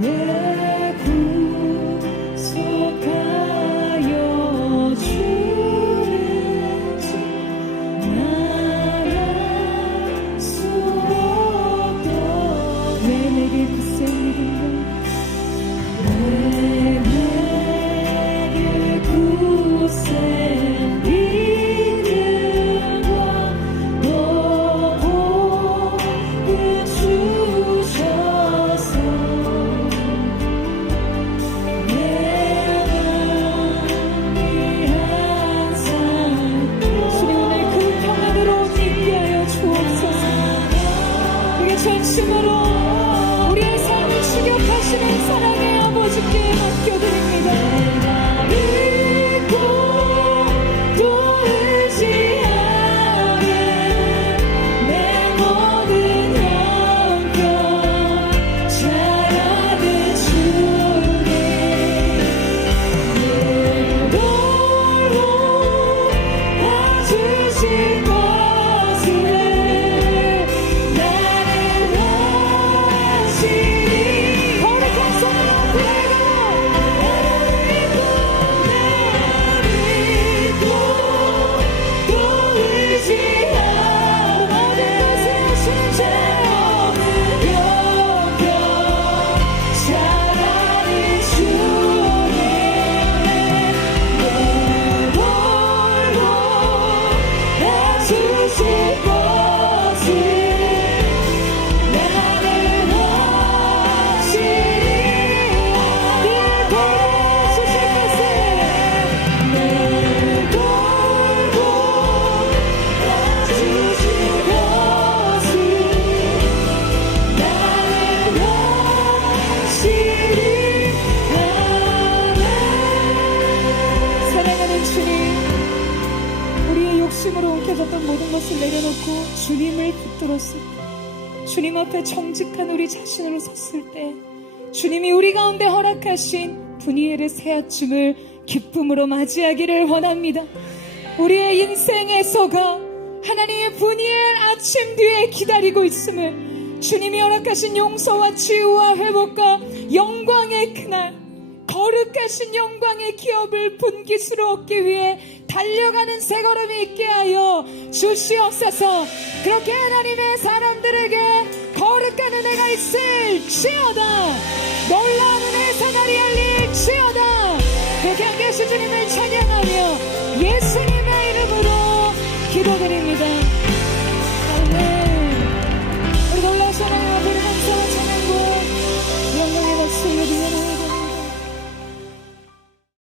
내 구속하여 주는 주 나갈 수 없던 왜 내게 굳세 믿음과 왜 내게 굳세 주님께 맡겨드립니다. 내가 믿고 또 의지하네. 내 모든 형편 잘하는 주님 늘 돌보 봐주실 것을 나는 확실히 거룩한 사랑 내가 또 의지하는 모든 세상 영경 잘하는 주님 늘 돌보 해주실 것을 나는 확실히 늘 돌보주실 것을 늘 돌보 해주실 것을 나는 확실히 아네. 사랑하는 주님, 우리의 욕심으로 옮겨졌던 모든 것을 내려놓고 주님을 붙들었을 때, 주님 앞에 정직한 우리 자신으로 섰을 때, 주님이 우리 가운데 허락하신 분이엘의 새 아침을 기쁨으로 맞이하기를 원합니다. 우리의 인생에서가 하나님의 분이엘 아침 뒤에 기다리고 있음을, 주님이 허락하신 용서와 치유와 회복과 영광의 그날, 거룩하신 영광의 기업을 분깃으로 얻기 위해 달려가는 새 걸음이 있게 하여 주시옵소서. 그렇게 하나님의 사람들에게 거룩한 은혜가 있을지어다. 놀라운 은혜의 사날이 열릴지어다. 그렇게 함께 하신 주님을 찬양